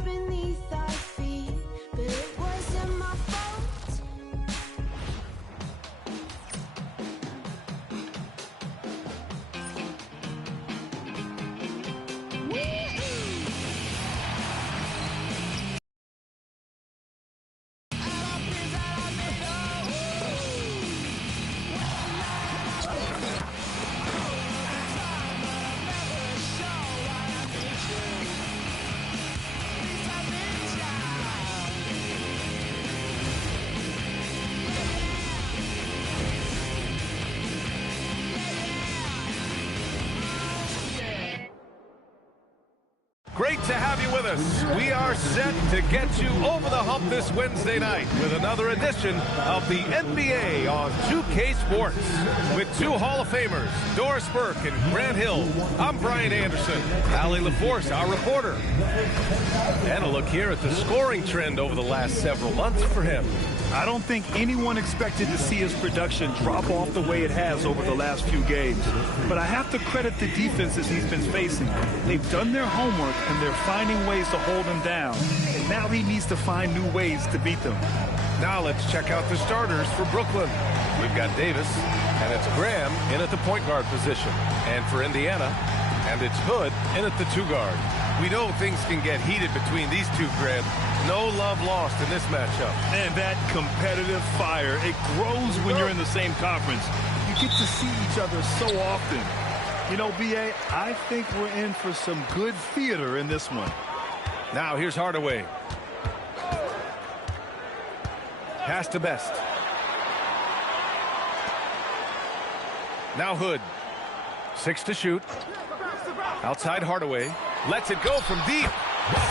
beneath our feet, but it wasn't my fault. Great to have you with us. We are set to get you over the hump this Wednesday night with another edition of the NBA on 2K Sports. With two Hall of Famers, Doris Burke and Grant Hill, I'm Brian Anderson. Allie LaForce, our reporter. And a look here at the scoring trend over the last several months for him. I don't think anyone expected to see his production drop off the way it has over the last few games. But I have to credit the defenses he's been facing. They've done their homework, and they're finding ways to hold him down. And now he needs to find new ways to beat them. Now let's check out the starters for Brooklyn. We've got Davis, and it's Graham in at the point guard position. And for Indiana, and it's Hood in at the two guard. We know things can get heated between these two, Grant. No love lost in this matchup. And that competitive fire, it grows when you're in the same conference. You get to see each other so often. You know, B.A., I think we're in for some good theater in this one. Now here's Hardaway. Pass to Best. Now Hood. 6 to shoot. Outside Hardaway. Lets it go from deep.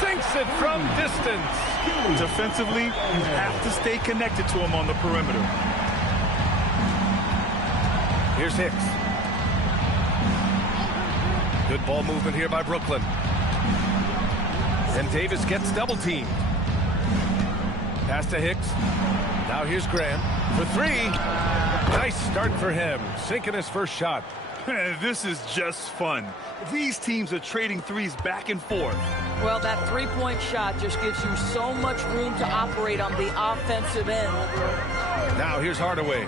Sinks it from distance. Defensively, you have to stay connected to him on the perimeter. Here's Hicks. Good ball movement here by Brooklyn. And Davis gets double teamed. Pass to Hicks. Now here's Graham for three. Nice start for him. Sinking his first shot. This is just fun. These teams are trading threes back and forth. Well, that three-point shot just gives you so much room to operate on the offensive end. Now here's Hardaway.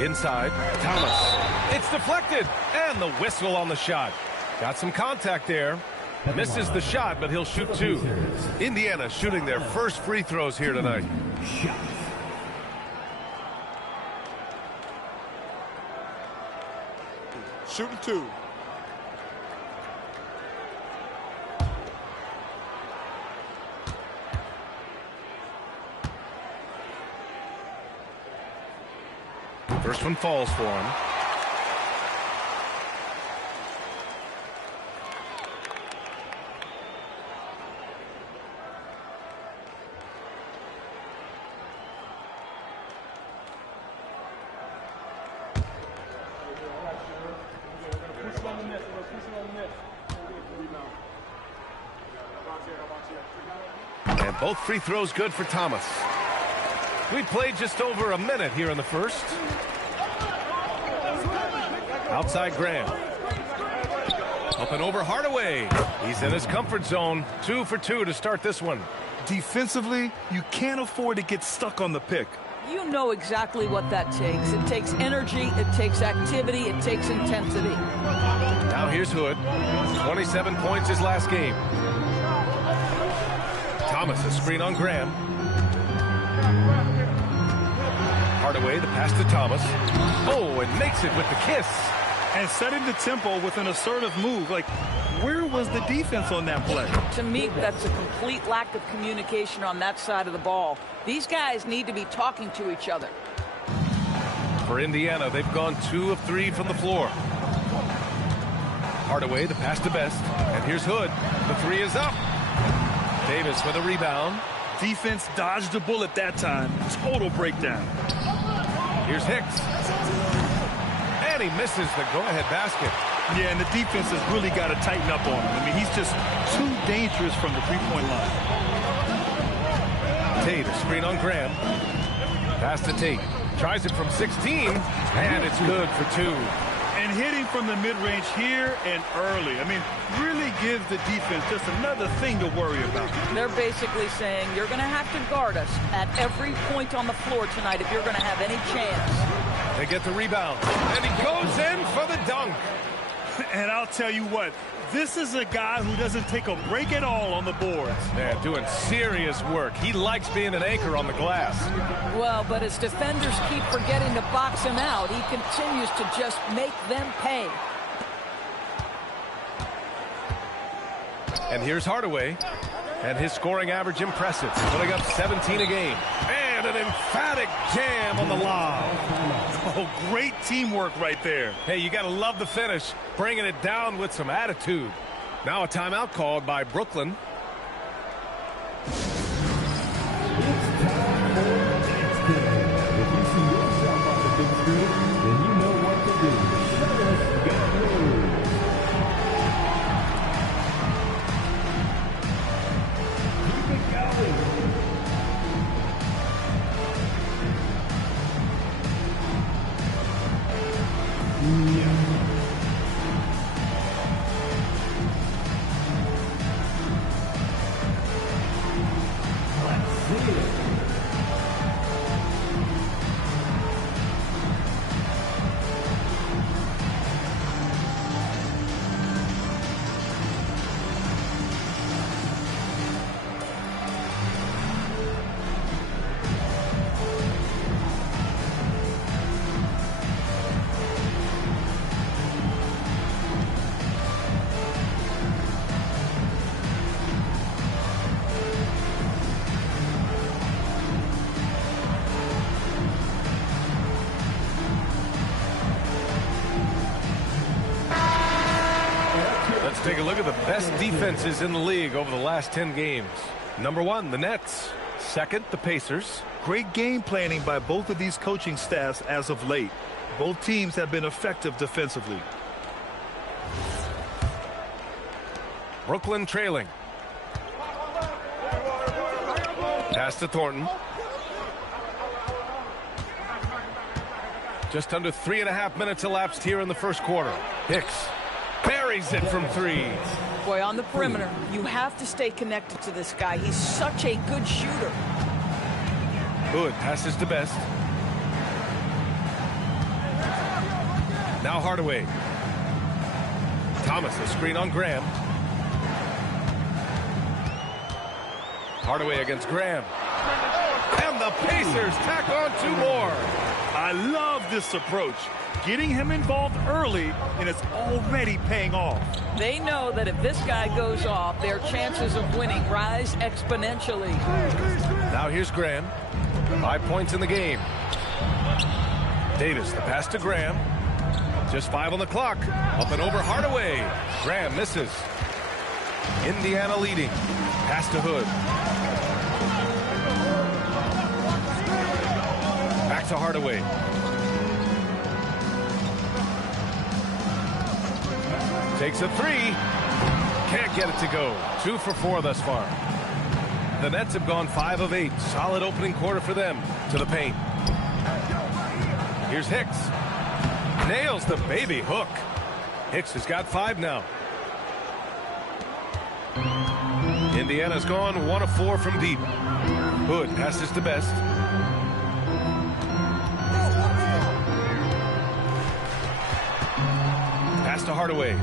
Inside, Thomas. It's deflected, and the whistle on the shot. Got some contact there. Misses the shot, but he'll shoot two. Indiana shooting their first free throws here tonight. Shooting two. First one falls for him. And both free throws good for Thomas. We played just over a minute here in the first. Outside Graham. Up and over Hardaway. He's in his comfort zone. 2 for 2 to start this one. Defensively, you can't afford to get stuck on the pick. You know exactly what that takes. It takes energy, it takes activity, it takes intensity. Now here's Hood. 27 points his last game. Thomas, a screen on Graham. Hardaway, the pass to Thomas. Oh, and makes it with the kiss. And setting the tempo with an assertive move. Like, where was the defense on that play? To me, that's a complete lack of communication on that side of the ball. These guys need to be talking to each other. For Indiana, they've gone 2 of 3 from the floor. Hardaway, the pass to Best. And here's Hood. The three is up. Davis with a rebound. Defense dodged a bullet that time. Total breakdown. Here's Hicks. And he misses the go-ahead basket. Yeah, and the defense has really got to tighten up on him. I mean, he's just too dangerous from the three-point line. Tate, a screen on Graham. Pass to Tate. Tries it from 16, and it's good for 2. And And hitting from the mid-range here and early. I mean, really gives the defense just another thing to worry about. They're basically saying you're going to have to guard us at every point on the floor tonight if you're going to have any chance. They get the rebound, and he goes in for the dunk. And I'll tell you what, this is a guy who doesn't take a break at all on the boards. They're doing serious work. He likes being an anchor on the glass. Well, but as defenders keep forgetting to box him out, he continues to just make them pay. And here's Hardaway. And his scoring average impressive, putting up 17 a game. And an emphatic jam on the lob. Oh, great teamwork right there. Hey, you got to love the finish, bringing it down with some attitude. Now a timeout called by Brooklyn. Take a look at the best defenses in the league over the last 10 games. Number 1, the Nets. Second, the Pacers. Great game planning by both of these coaching staffs as of late. Both teams have been effective defensively. Brooklyn trailing. Pass to Thornton. Just under 3.5 minutes elapsed here in the first quarter. Hicks buries it from 3. Boy, on the perimeter, you have to stay connected to this guy. He's such a good shooter. Hood passes to Best. Now Hardaway. Thomas, a screen on Graham. Hardaway against Graham. And the Pacers tack on 2 more. I love this approach. Getting him involved early, and it's already paying off. They know that if this guy goes off, their chances of winning rise exponentially. Now here's Graham. 5 points in the game. Davis, the pass to Graham. Just 5 on the clock. Up and over Hardaway. Graham misses. Indiana leading. Pass to Hood. Back to Hardaway. Takes a 3. Can't get it to go. 2 for 4 thus far. The Nets have gone 5 of 8. Solid opening quarter for them. To the paint. Here's Hicks. Nails the baby hook. Hicks has got 5 now. Indiana's gone 1 of 4 from deep. Hood passes to Best. Pass to Hardaway.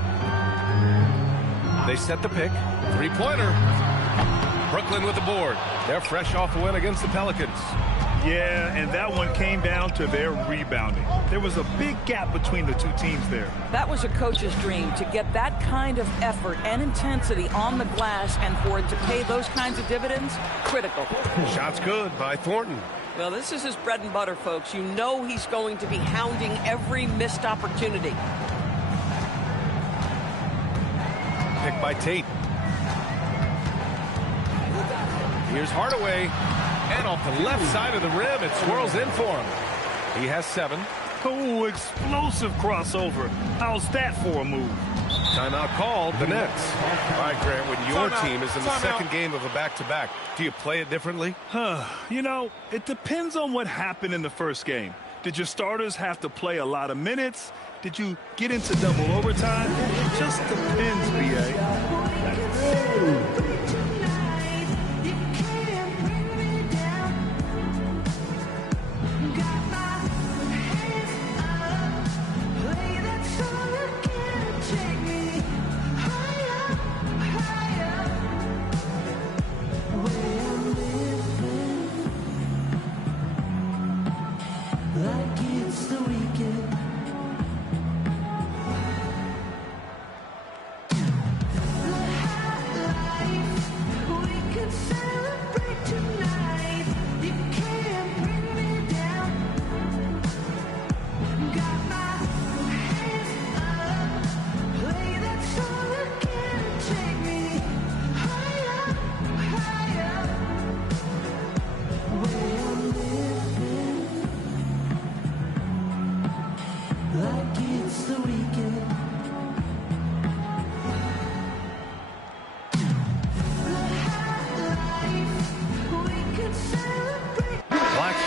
They set the pick. 3-pointer. Brooklyn with the board. They're fresh off a win against the Pelicans. Yeah, and that one came down to their rebounding. There was a big gap between the two teams there. That was a coach's dream, to get that kind of effort and intensity on the glass, and for it to pay those kinds of dividends, critical. Shots good by Thornton. Well, this is his bread and butter, folks. You know he's going to be hounding every missed opportunity. Pick by Tate. Here's Hardaway. And off the left side of the rim, it swirls in for him. He has 7. Oh, explosive crossover. How's that for a move? Timeout called, the Nets. All right, Grant, when your team is in the second game of a back-to-back, do you play it differently? You know, it depends on what happened in the first game. Did your starters have to play a lot of minutes? Did you get into double overtime? It just depends, B.A.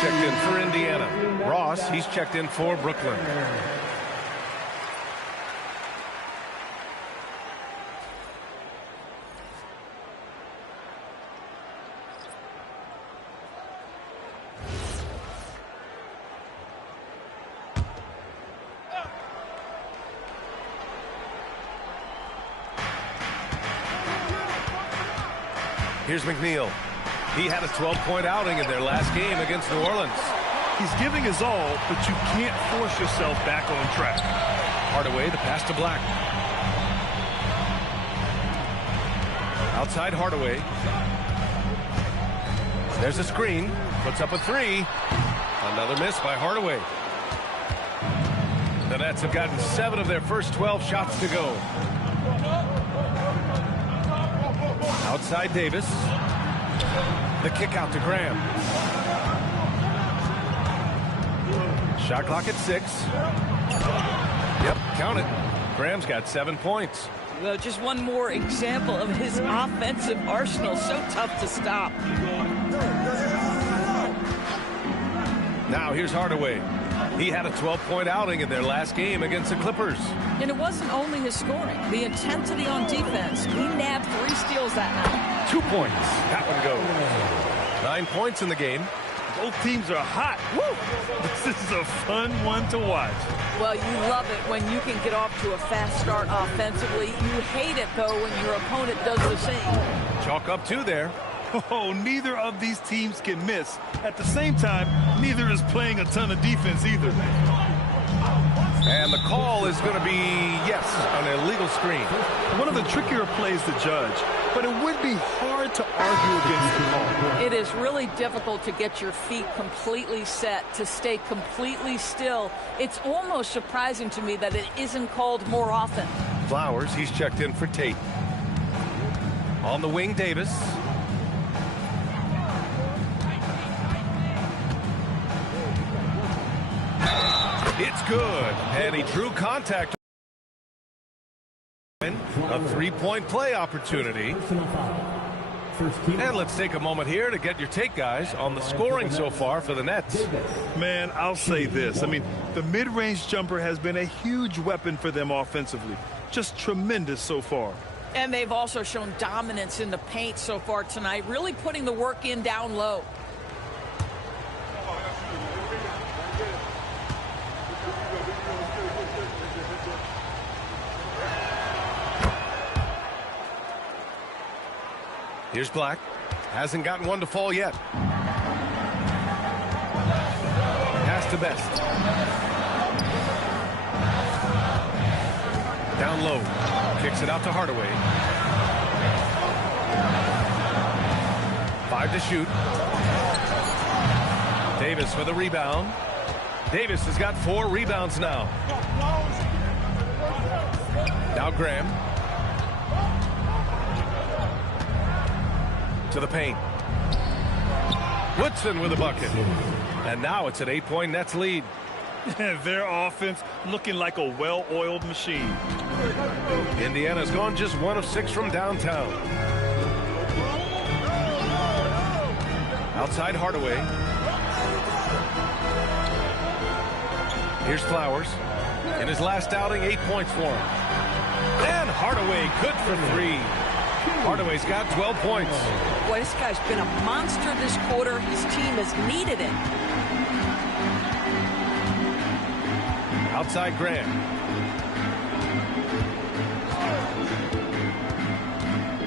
Checked in for Indiana. Ross, he's checked in for Brooklyn. Here's McNeil. He had a 12-point outing in their last game against New Orleans. He's giving his all, but you can't force yourself back on track. Hardaway, the pass to Black. Outside Hardaway. There's a screen. Puts up a three. Another miss by Hardaway. The Nets have gotten 7 of their first 12 shots to go. Outside Davis. The kick out to Graham. Shot clock at 6. Yep, count it. Graham's got 7 points. Well, just one more example of his offensive arsenal. So tough to stop. Now here's Hardaway. He had a 12-point outing in their last game against the Clippers. And it wasn't only his scoring. The intensity on defense. He nabbed 3 steals that night. 2 points. That one goes. 9 points in the game. Both teams are hot. Woo! This is a fun one to watch. Well, you love it when you can get off to a fast start offensively. You hate it, though, when your opponent does the same. Chalk up 2 there. Oh, neither of these teams can miss. At the same time, neither is playing a ton of defense either. And the call is going to be, yes, an illegal screen. One of the trickier plays to judge, but it would be hard to argue against the call. It is really difficult to get your feet completely set, to stay completely still. It's almost surprising to me that it isn't called more often. Flowers, he's checked in for Tate. On the wing, Davis. It's good, and he drew contact. A 3-point play opportunity. And let's take a moment here to get your take, guys, on the scoring so far for the Nets. Man, I'll say this. I mean, the mid-range jumper has been a huge weapon for them offensively. Just tremendous so far. And they've also shown dominance in the paint so far tonight, really putting the work in down low. Here's Black. Hasn't gotten one to fall yet. Pass to Best. Down low. Kicks it out to Hardaway. 5 to shoot. Davis with a rebound. Davis has got 4 rebounds now. Now Graham. To the paint. Woodson with a bucket. And now it's an 8-point Nets lead. Their offense looking like a well-oiled machine. Indiana's gone just 1 of 6 from downtown. Outside Hardaway. Here's Flowers. In his last outing, 8 points for him. And Hardaway good for 3. Hardaway's got 12 points. Boy, this guy's been a monster this quarter. His team has needed it. Outside Graham.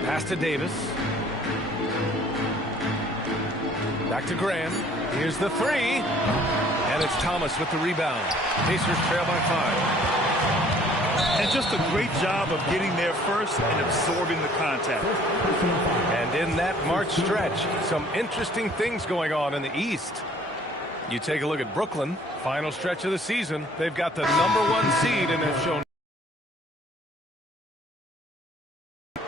Pass to Davis. Back to Graham. Here's the 3. And it's Thomas with the rebound. Pacers trail by 5. And just a great job of getting there first and absorbing the contact. And in that March stretch, some interesting things going on in the East. You take a look at Brooklyn, final stretch of the season. They've got the #1 seed and have shown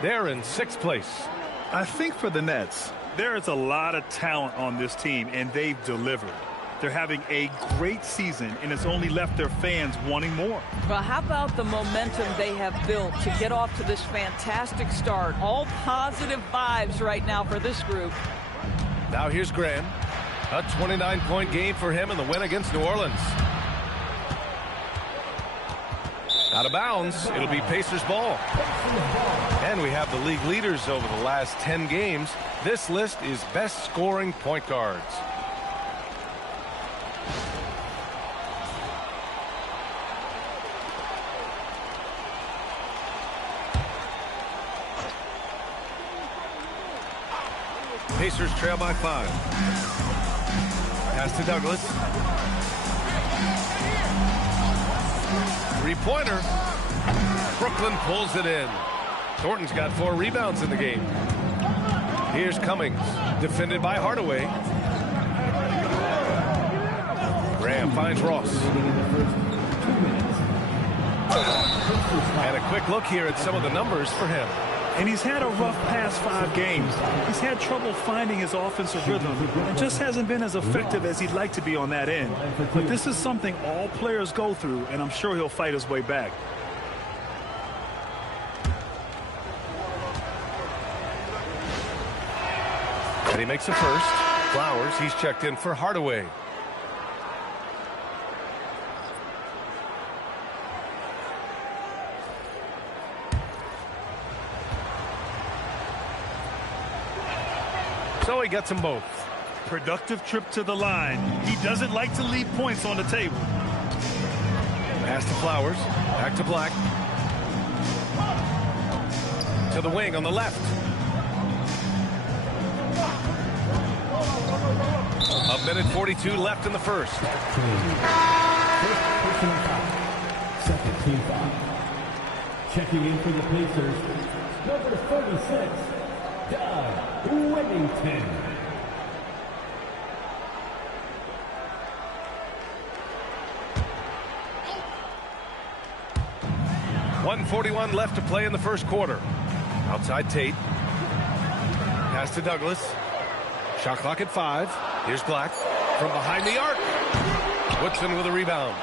they're in 6th place. I think for the Nets, there is a lot of talent on this team, and they've delivered. They're having a great season, and it's only left their fans wanting more. Well, how about the momentum they have built to get off to this fantastic start? All positive vibes right now for this group. Now here's Graham. A 29-point game for him in the win against New Orleans. Out of bounds. It'll be Pacers ball. And we have the league leaders over the last 10 games. This list is best scoring point guards. Pacers trail by 5. Pass to Douglas. 3-pointer. Brooklyn pulls it in. Thornton's got 4 rebounds in the game. Here's Cummings, defended by Hardaway. Graham finds Ross. And a quick look here at some of the numbers for him. And he's had a rough past 5 games. He's had trouble finding his offensive rhythm and just hasn't been as effective as he'd like to be on that end. But this is something all players go through, and I'm sure he'll fight his way back. And he makes the first. Flowers, he's checked in for Hardaway. So he gets them both. Productive trip to the line. He doesn't like to leave points on the table. Pass to Flowers. Back to Black. To the wing on the left. A minute 42 left in the first. Second team foul. Checking in for the Pacers, number 36, Doug Whittington. .141 left to play in the first quarter. Outside Tate. Pass to Douglas. Shot clock at 5. Here's Black from behind the arc. Woodson with a rebound.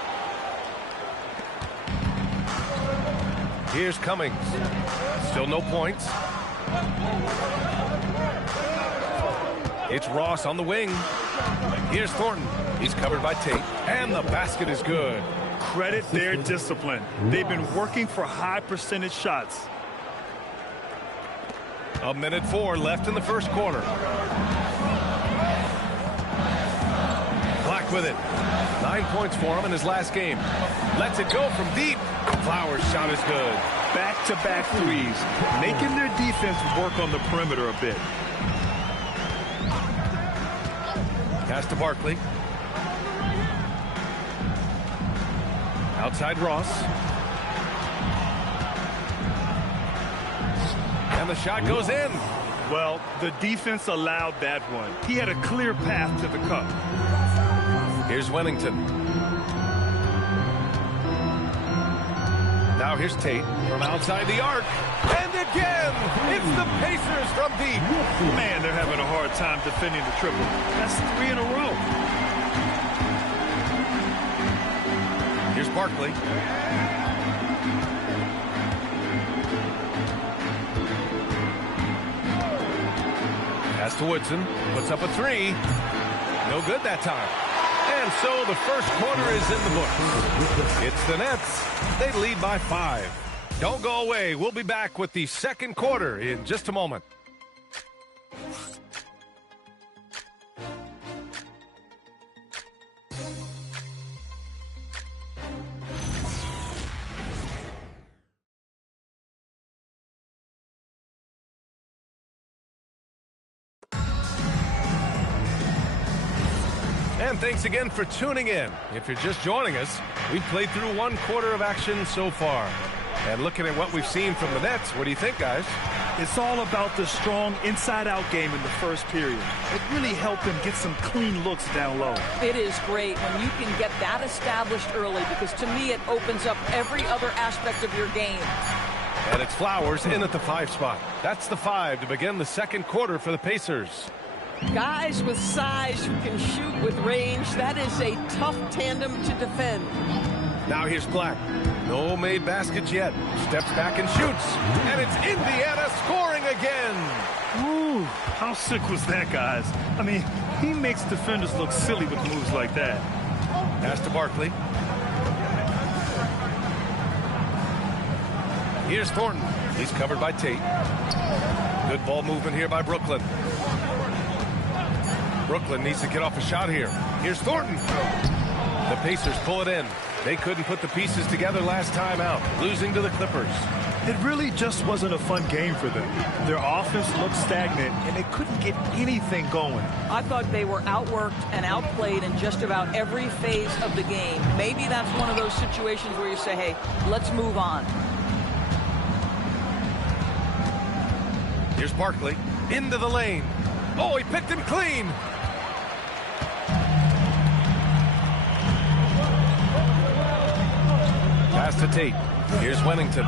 Here's Cummings. Still no points. It's Ross on the wing. Here's Thornton. He's covered by Tate. And the basket is good. Credit their discipline. They've been working for high percentage shots. A minute 4 left in the first quarter. Black with it. 9 points for him in his last game. Lets it go from deep. Flowers' shot is good. Back-to-back threes, making their defense work on the perimeter a bit. Pass to Barkley. Outside Ross. And the shot goes in. Well, the defense allowed that one. He had a clear path to the cup. Here's Whittington. Now here's Tate from outside the arc. And again, it's the Pacers from deep. Man, they're having a hard time defending the triple. That's 3 in a row. Here's Barkley. Pass to Woodson. Puts up a 3. No good that time. And so the first quarter is in the books. It's the Nets. They lead by 5. Don't go away. We'll be back with the second quarter in just a moment. And thanks again for tuning in. If you're just joining us, we've played through one quarter of action so far. And looking at what we've seen from the Nets, what do you think, guys? It's all about the strong inside-out game in the first period. It really helped them get some clean looks down low. It is great when you can get that established early, because to me it opens up every other aspect of your game. And it's Flowers in at the 5 spot. That's the 5 to begin the second quarter for the Pacers. Guys with size who can shoot with range, that is a tough tandem to defend. Now here's Black. No made baskets yet. Steps back and shoots. And it's Indiana scoring again. Ooh, how sick was that, guys? I mean, he makes defenders look silly with moves like that. Pass to Barkley. Here's Thornton. He's covered by Tate. Good ball movement here by Brooklyn. Brooklyn needs to get off a shot here. Here's Thornton. The Pacers pull it in. They couldn't put the pieces together last time out, losing to the Clippers. It really just wasn't a fun game for them. Their offense looked stagnant, and they couldn't get anything going. I thought they were outworked and outplayed in just about every phase of the game. Maybe that's one of those situations where you say, hey, let's move on. Here's Barkley. Into the lane. Oh, he picked him clean. Pass to Tate. Here's Wennington.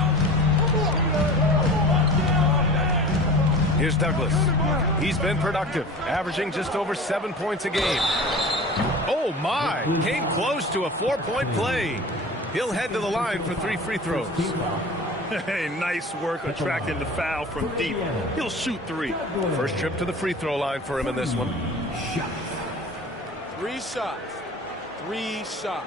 Here's Douglas. He's been productive, averaging just over 7 points a game. Oh, my. Came close to a 4-point play. He'll head to the line for 3 free throws. Hey, nice work attracting the foul from deep. He'll shoot 3. First trip to the free throw line for him in this one. 3 shots. 3 shots.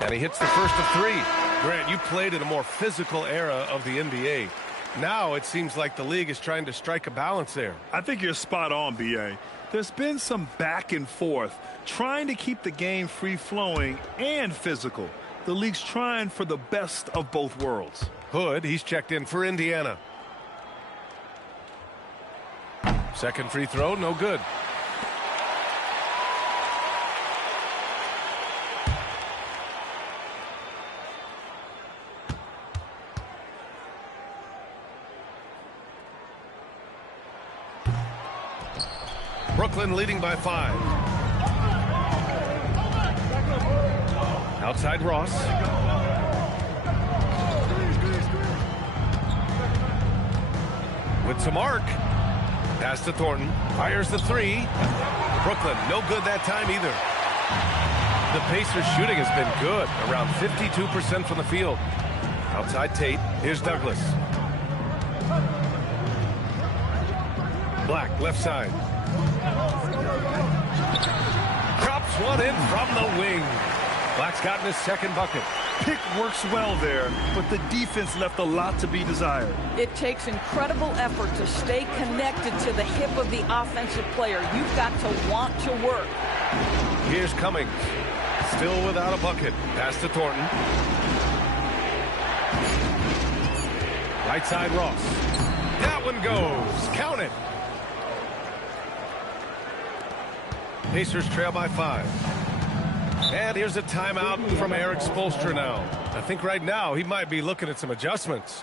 And he hits the first of 3. Grant, you played in a more physical era of the NBA. Now it seems like the league is trying to strike a balance there. I think you're spot on, B.A. There's been some back and forth, trying to keep the game free-flowing and physical. The league's trying for the best of both worlds. Hood, he's checked in for Indiana. Second free throw, no good. Brooklyn leading by 5. Outside Ross. With some arc. Pass to Thornton. Fires the 3. Brooklyn, no good that time either. The Pacers shooting has been good. Around 52% from the field. Outside Tate. Here's Douglas. Black, left side. Drops one in from the wing. Black's gotten his second bucket. Pick works well there, but the defense left a lot to be desired. It takes incredible effort to stay connected to the hip of the offensive player. You've got to want to work. Here's Cummings. Still without a bucket. Pass to Thornton. Right side Ross. That one goes. Count it. Pacers trail by 5. And here's a timeout from Eric Spoelstra now. I think right now he might be looking at some adjustments.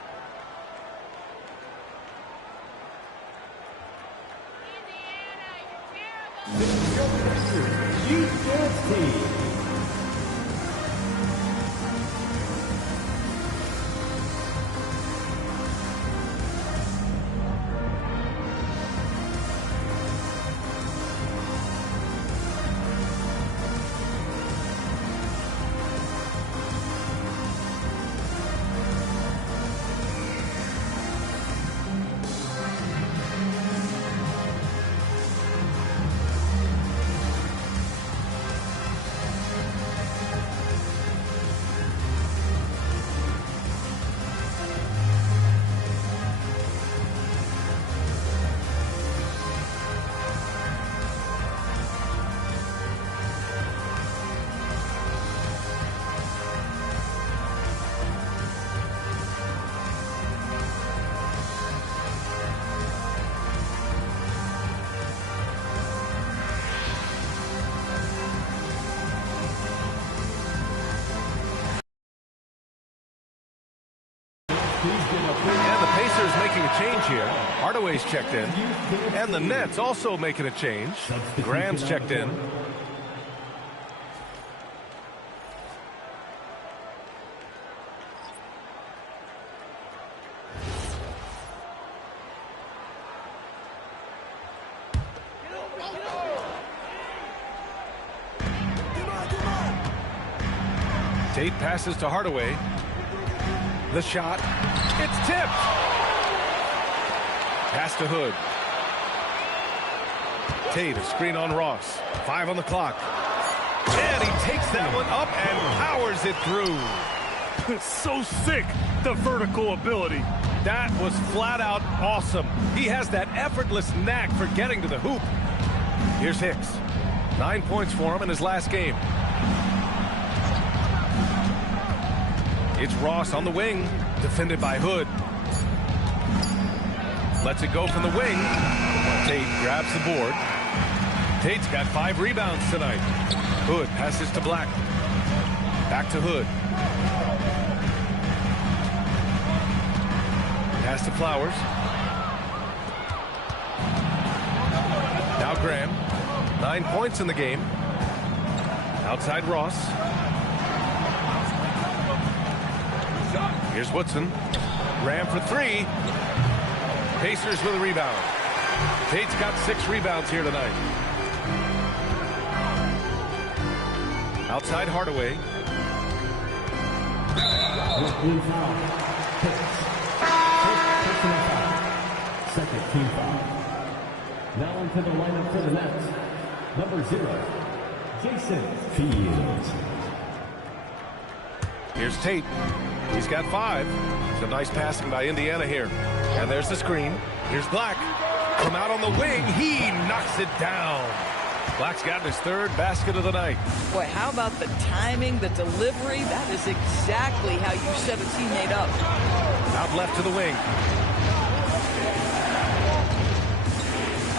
here. Hardaway's checked in. And the Nets also making a change. Graham's checked in. Tate passes to Hardaway. The shot. It's tipped. Pass to Hood. Tate, a screen on Ross. 5 on the clock. And he takes that one up and powers it through. It's so sick, the vertical ability. That was flat out awesome. He has that effortless knack for getting to the hoop. Here's Hicks. 9 points for him in his last game. It's Ross on the wing, defended by Hood. Lets it go from the wing. Tate grabs the board. Tate's got 5 rebounds tonight. Hood passes to Black. Back to Hood. Pass to Flowers. Now Graham. 9 points in the game. Outside Ross. Here's Woodson. Graham for 3. Pacers with a rebound. Tate's got 6 rebounds here tonight. Outside Hardaway. Second team foul. Now into the lineup for the Nets. Number 0, Jason Fields. Here's Tate. He's got 5. Some nice passing by Indiana here. And there's the screen. Here's Black. From out on the wing, he knocks it down. Black's gotten his 3rd basket of the night. Boy, how about the timing, the delivery? That is exactly how you set a teammate up. Out left to the wing.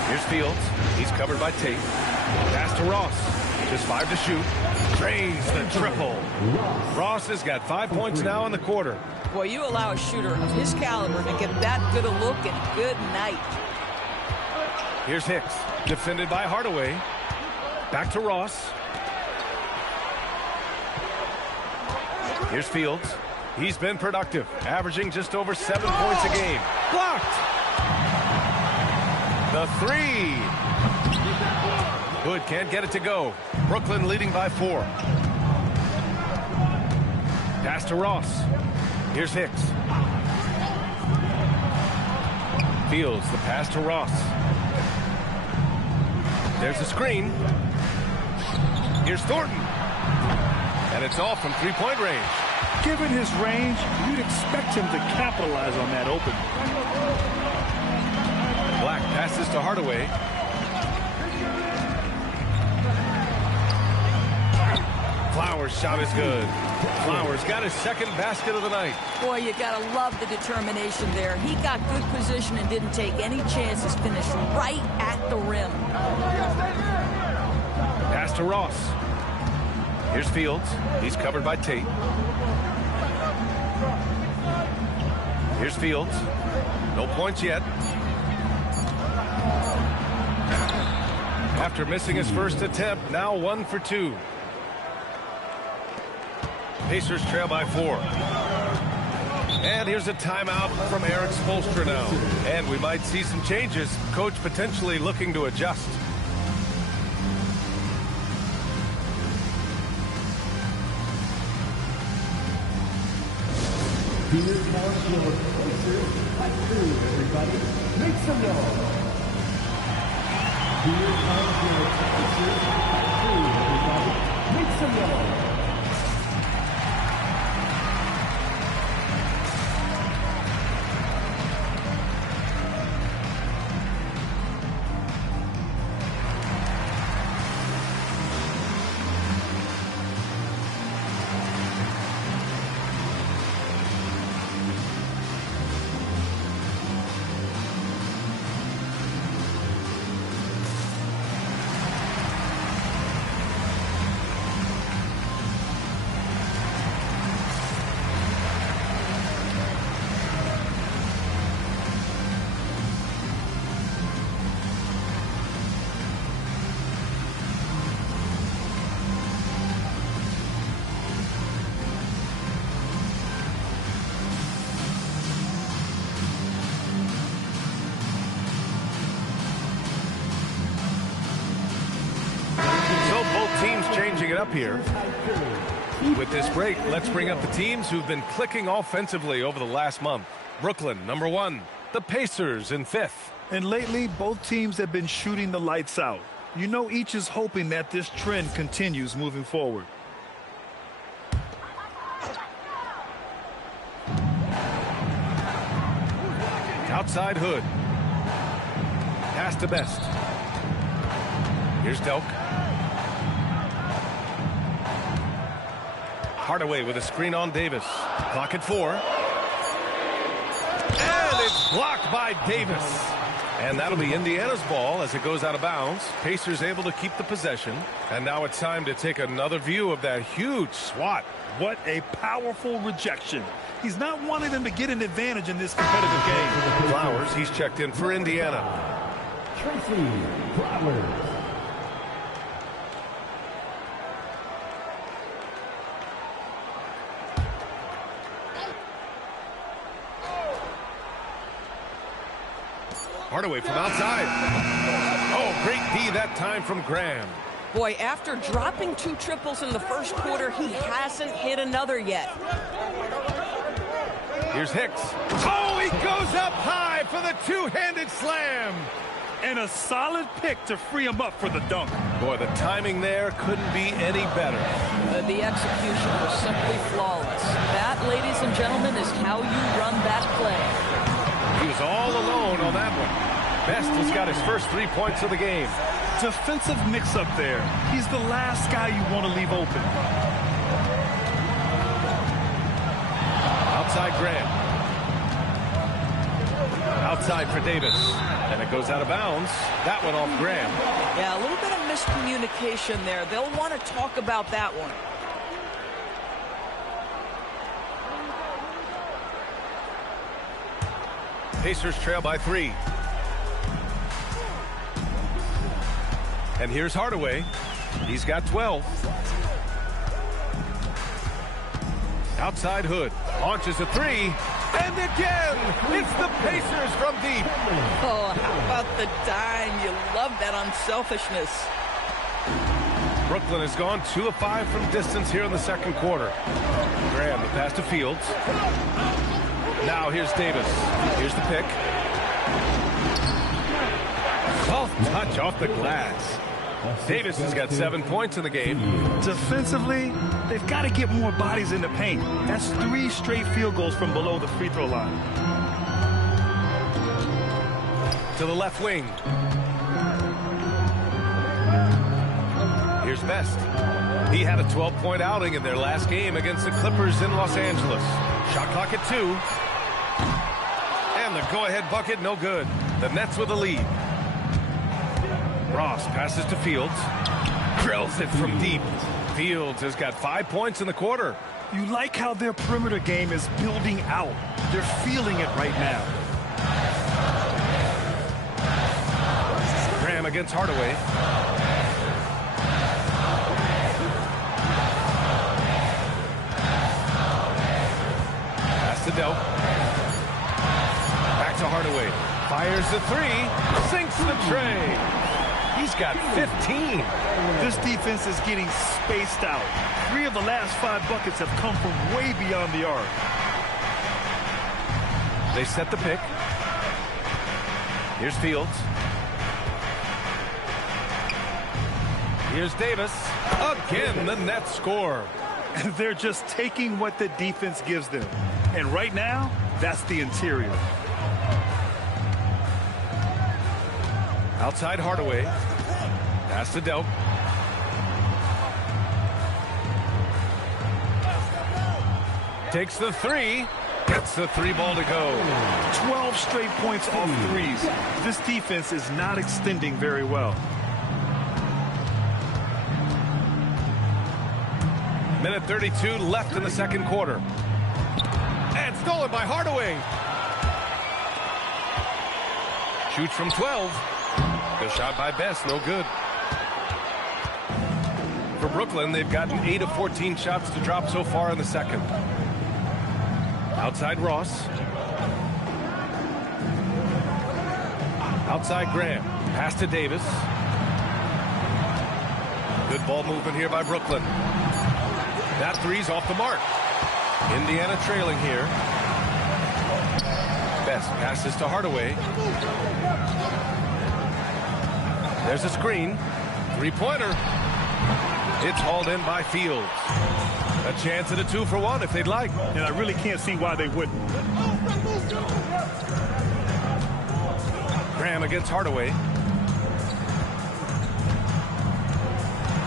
Here's Fields. He's covered by Tate. Pass to Ross. Just 5 to shoot. Drains the triple. Ross has got 5 points now in the quarter. Boy, you allow a shooter of his caliber to get that good a look and good night. Here's Hicks. Defended by Hardaway. Back to Ross. Here's Fields. He's been productive, averaging just over 7 points a game. Blocked. The 3. Hood can't get it to go. Brooklyn leading by 4. Pass to Ross. Here's Hicks. Fields the pass to Ross. There's a screen. Here's Thornton. And it's off from 3-point range. Given his range, you'd expect him to capitalize on that open. Black passes to Hardaway. Flowers' shot is good. Flowers got his 2nd basket of the night. Boy, you gotta love the determination there. He got good position and didn't take any chances. Finished right at the rim. Pass to Ross. Here's Fields. He's covered by Tate. Here's Fields. No points yet. After missing his first attempt, now 1 for 2. Pacers trail by 4. And here's a timeout from Eric Spoelstra now. And we might see some changes. Coach potentially looking to adjust. Here comes your Pacers by 2, everybody. Make some noise. Here comes your Pacers by 2, everybody. Make some noise. up here. With this break, let's bring up the teams who've been clicking offensively over the last month. Brooklyn, number 1. The Pacers in 5th. And lately, both teams have been shooting the lights out. You know, each is hoping that this trend continues moving forward. Outside Hood. Pass to Best. Here's Delk. Hardaway with a screen on Davis. Clock at 4. And it's blocked by Davis. And that'll be Indiana's ball as it goes out of bounds. Pacers able to keep the possession. And now it's time to take another view of that huge swat. What a powerful rejection. He's not wanting them to get an advantage in this competitive game. Flowers, he's checked in for Indiana. Tracy Flowers. Hardaway from outside. Oh, great D that time from Graham. Boy, after dropping 2 triples in the first quarter, he hasn't hit another yet. Here's Hicks. Oh, he goes up high for the two-handed slam. And a solid pick to free him up for the dunk. Boy, the timing there couldn't be any better. The execution was simply flawless. That, ladies and gentlemen, is how you run that play. He was all alone on that one. Best has got his first 3 points of the game. Defensive mix-up there. He's the last guy you want to leave open. Outside Graham. Outside for Davis. And it goes out of bounds. That one off Graham. Yeah, a little bit of miscommunication there. They'll want to talk about that one. Pacers trail by 3. And here's Hardaway. He's got 12. Outside Hood. Launches a 3. And again, it's the Pacers from deep. Oh, how about the dime? You love that unselfishness. Brooklyn has gone 2 of 5 from distance here in the second quarter. Graham, the pass to Fields. Now here's Davis. Here's the pick. Soft touch off the glass. Davis has got 7 points in the game. Defensively, they've got to get more bodies in the paint. That's 3 straight field goals from below the free throw line. To the left wing. Here's Best. He had a 12-point outing in their last game against the Clippers in Los Angeles. Shot clock at 2. And the go-ahead bucket, no good. The Nets with the lead. Ross passes to Fields. Drills it from deep. Fields has got 5 points in the quarter. You like how their perimeter game is building out. They're feeling it right now. Graham against Hardaway. Pass to Delk. Back to Hardaway. Fires the 3. Sinks the tray. He's got 15. This defense is getting spaced out. 3 of the last 5 buckets have come from way beyond the arc. They set the pick. Here's Fields. Here's Davis. Again, the Nets score. They're just taking what the defense gives them. And right now, that's the interior. Outside Hardaway. Pass to Delk. Takes the 3. Gets the 3 ball to go. 12 straight points off threes. This defense is not extending very well. Minute 32 left in the second quarter. And stolen by Hardaway. Shoots from 12. The shot by Best, no good. For Brooklyn, they've gotten 8 of 14 shots to drop so far in the second. Outside Ross. Outside Graham. Pass to Davis. Good Good ball movement here by Brooklyn. That three's off the mark. Indiana trailing here. Best passes to Hardaway. There's a screen. Three-pointer. It's hauled in by Fields. A chance at a 2-for-1 if they'd like. And I really can't see why they wouldn't. Graham against Hardaway.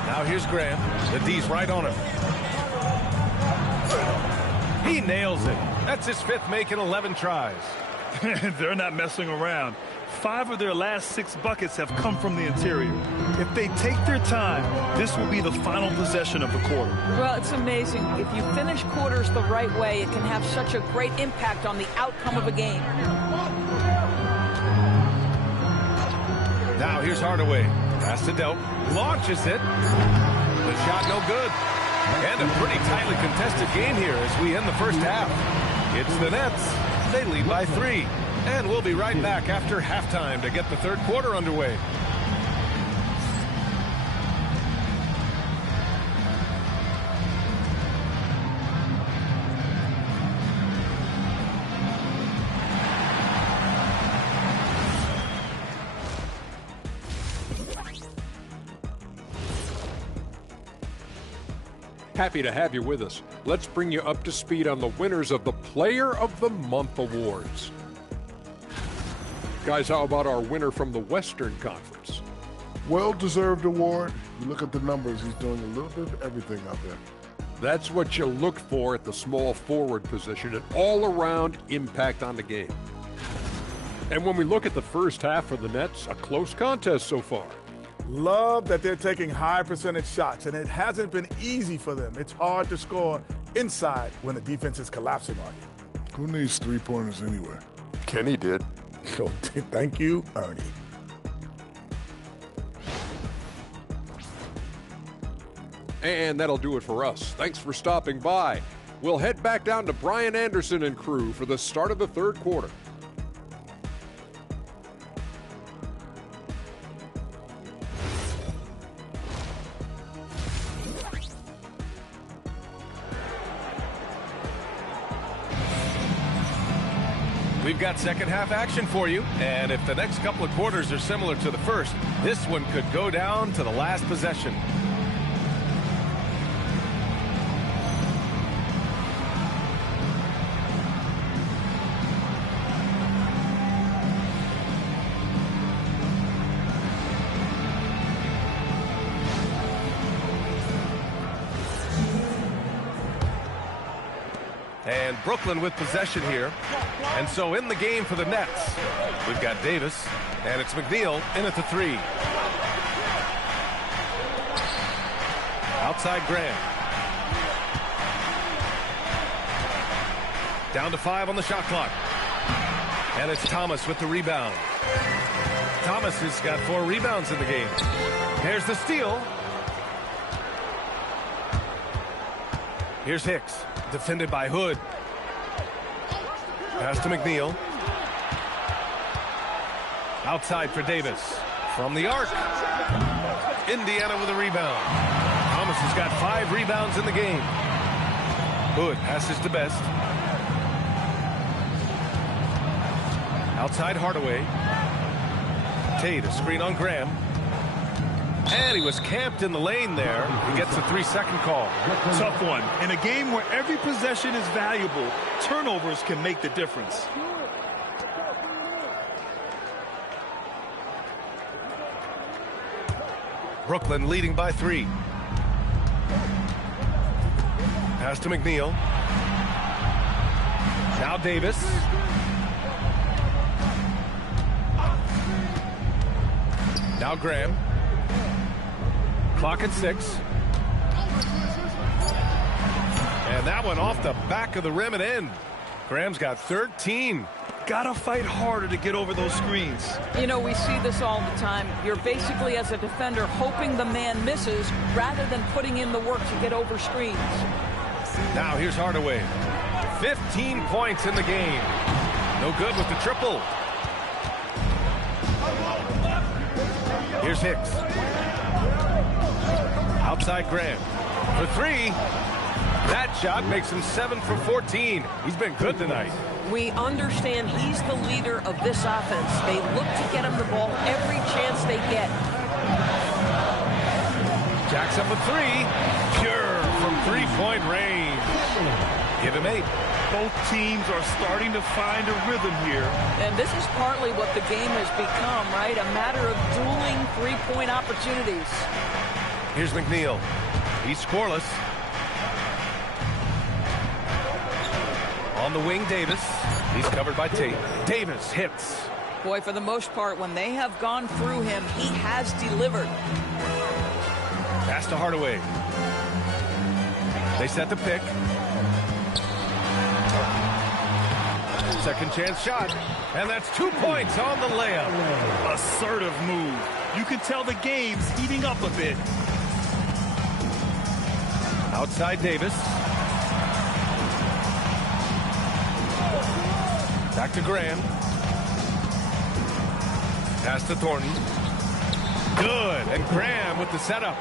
Now here's Graham. The D's right on him. He nails it. That's his 5th make in 11 tries. They're not messing around. 5 of their last 6 buckets have come from the interior. If they take their time, this will be the final possession of the quarter. Well, it's amazing. If you finish quarters the right way, it can have such a great impact on the outcome of a game. Now here's Hardaway. Pass to Delp. Launches it. The shot no good. And a pretty tightly contested game here as we end the first half. It's the Nets. They lead by 3. And we'll be right back after halftime to get the third quarter underway. Happy to have you with us. Let's bring you up to speed on the winners of the Player of the Month awards. Guys, how about our winner from the Western Conference? Well-deserved award. You look at the numbers, he's doing a little bit of everything out there. That's what you look for at the small forward position, an all-around impact on the game. And when we look at the first half for the Nets, a close contest so far. Love that they're taking high percentage shots, and it hasn't been easy for them. It's hard to score inside when the defense is collapsing on you. Who needs three-pointers anyway? Kenny did. So, thank you, Ernie. And that'll do it for us. Thanks for stopping by. We'll head back down to Brian Anderson and crew for the start of the third quarter. We've got second half action for you, and if the next couple of quarters are similar to the first, this one could go down to the last possession. And Brooklyn with possession here. And so in the game for the Nets, we've got Davis, and it's McNeil in at the 3. Outside Graham. Down to 5 on the shot clock. And it's Thomas with the rebound. Thomas has got 4 rebounds in the game. There's the steal. Here's Hicks, defended by Hood. Pass to McNeil. Outside for Davis. From the arc. Indiana with a rebound. Thomas has got 5 rebounds in the game. Hood passes to Best. Outside Hardaway. Tate, a screen on Graham. And he was camped in the lane there. He gets a 3-second call. Tough one. In a game where every possession is valuable, turnovers can make the difference. Brooklyn leading by 3. Pass to McNeil. Now Davis. Now Graham. Clock at 6. And that one off the back of the rim and in. Graham's got 13. Gotta fight harder to get over those screens. You know, we see this all the time. You're basically, as a defender, hoping the man misses rather than putting in the work to get over screens. Now here's Hardaway. 15 points in the game. No good with the triple. Here's Hicks. Outside Graham. For three. That shot makes him 7 for 14. He's been good tonight. We understand he's the leader of this offense. They look to get him the ball every chance they get. Jacks up a three. Pure from three-point range. Give him 8. Both teams are starting to find a rhythm here. And this is partly what the game has become, right? A matter of dueling three-point opportunities. Here's McNeil. He's scoreless. On the wing, Davis. He's covered by Tate. Davis hits. Boy, for the most part, when they have gone through him, he has delivered. Pass to Hardaway. They set the pick. Second chance shot. And that's 2 points on the layup. Assertive move. You can tell the game's heating up a bit. Outside Davis. Back to Graham. Pass to Thornton. Good. And Graham with the setup.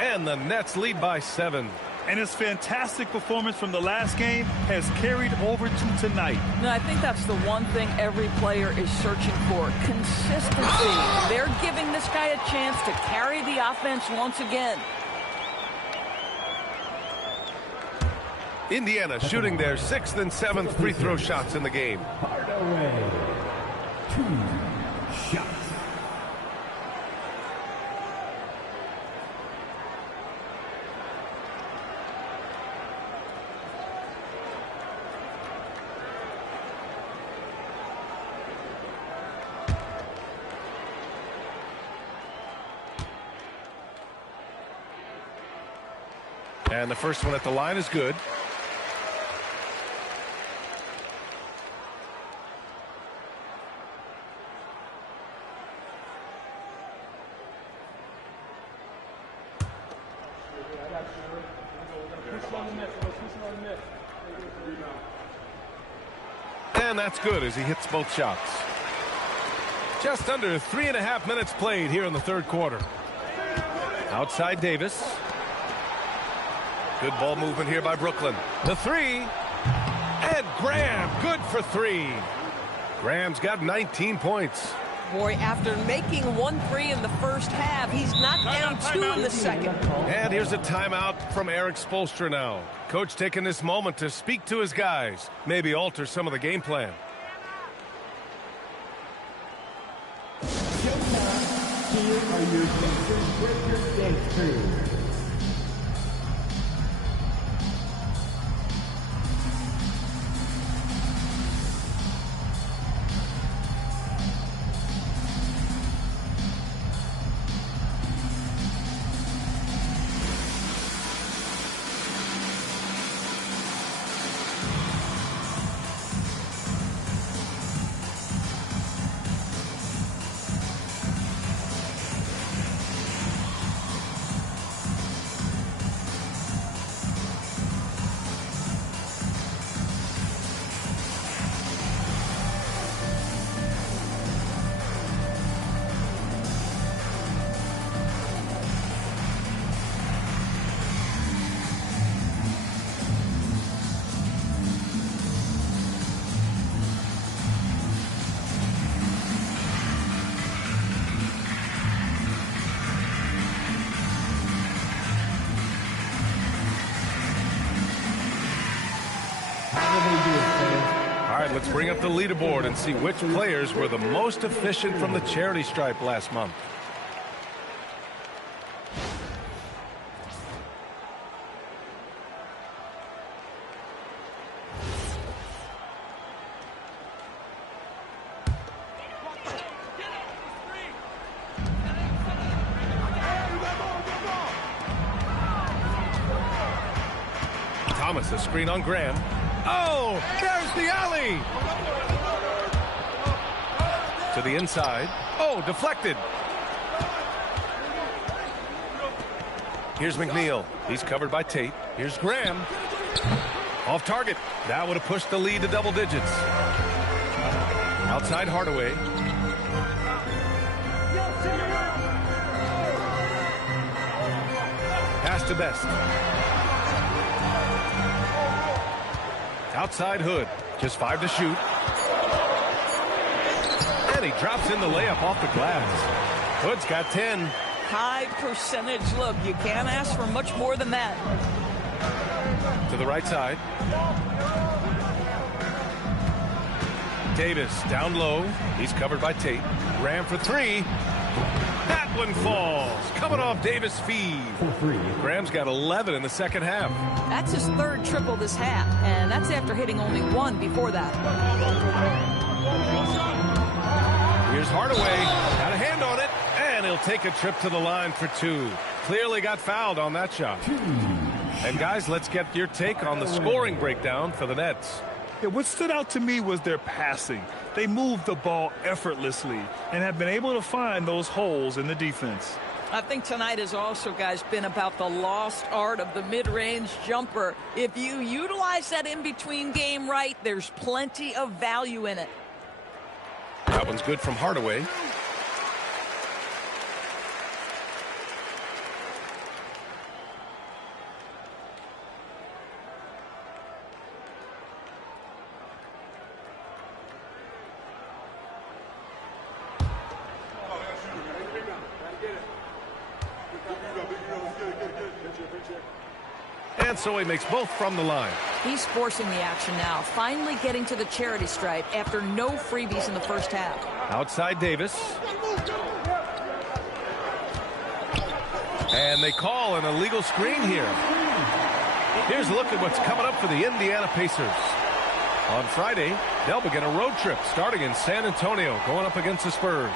And the Nets lead by 7. And his fantastic performance from the last game has carried over to tonight. No, I think that's the one thing every player is searching for. Consistency. They're giving this guy a chance to carry the offense once again. Indiana shooting their 6th and 7th free throw shots in the game. Hardaway, 2 shots. And the first one at the line is good. And that's good as he hits both shots. Just under 3.5 minutes played here in the third quarter. Outside Davis. Good ball movement here by Brooklyn. The three. And Graham, good for 3. Graham's got 19 points. Boy, after making 1 3 in the first half, he's knocked down 2 in the second. And here's a timeout from Eric Spoelstra now. Coach taking this moment to speak to his guys, maybe alter some of the game plan. Here are your Pacers Breakers dance crew. Let's bring up the leaderboard and see which players were the most efficient from the charity stripe last month. Thomas, a screen on Graham. Oh, there's the alley. To the inside. Oh, deflected. Here's McNeil. He's covered by Tate. Here's Graham. Off target. That would have pushed the lead to double digits. Outside Hardaway. Pass to Best. Outside Hood. Just 5 to shoot. And he drops in the layup off the glass. Hood's got 10. High percentage look. You can't ask for much more than that. To the right side. Davis down low. He's covered by Tate. Graham for 3. That one falls. Coming off Davis' feed. Graham's got 11 in the second half. That's his 3rd triple this half, and that's after hitting only 1 before that. Here's Hardaway. Got a hand on it, and he'll take a trip to the line for 2. Clearly got fouled on that shot. And guys, let's get your take on the scoring breakdown for the Nets. Yeah, what stood out to me was their passing. They moved the ball effortlessly and have been able to find those holes in the defense. I think tonight has also, guys, been about the lost art of the mid-range jumper. If you utilize that in-between game right, there's plenty of value in it. That one's good from Hardaway. And so he makes both from the line. He's forcing the action now, finally getting to the charity stripe after no freebies in the first half. Outside Davis. And they call an illegal screen here. Here's a look at what's coming up for the Indiana Pacers. On Friday, they'll begin a road trip starting in San Antonio, going up against the Spurs.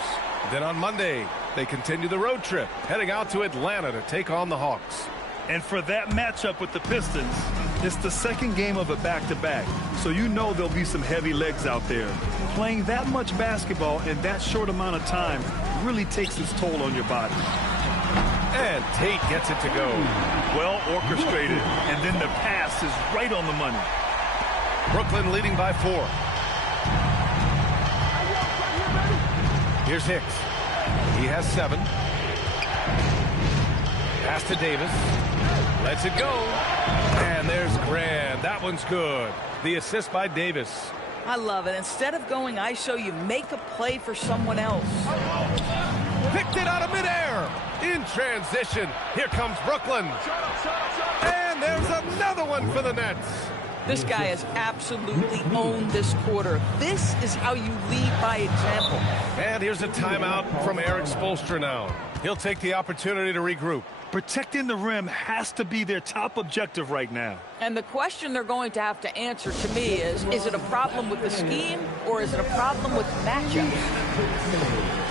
Then on Monday, they continue the road trip, heading out to Atlanta to take on the Hawks. And for that matchup with the Pistons, it's the second game of a back-to-back. So you know there'll be some heavy legs out there. Playing that much basketball in that short amount of time really takes its toll on your body. And Tate gets it to go. Well orchestrated, and then the pass is right on the money. Brooklyn leading by 4. Here's Hicks. He has 7. Pass to Davis. Lets it go. And there's Graham. That one's good. The assist by Davis. I love it. Instead of going ISO, you make a play for someone else. Picked it out of midair. In transition. Here comes Brooklyn. And there's another one for the Nets. This guy has absolutely owned this quarter. This is how you lead by example. And here's a timeout from Eric Spoelstra now. He'll take the opportunity to regroup. Protecting the rim has to be their top objective right now. And the question they're going to have to answer to me is it a problem with the scheme or is it a problem with matchups?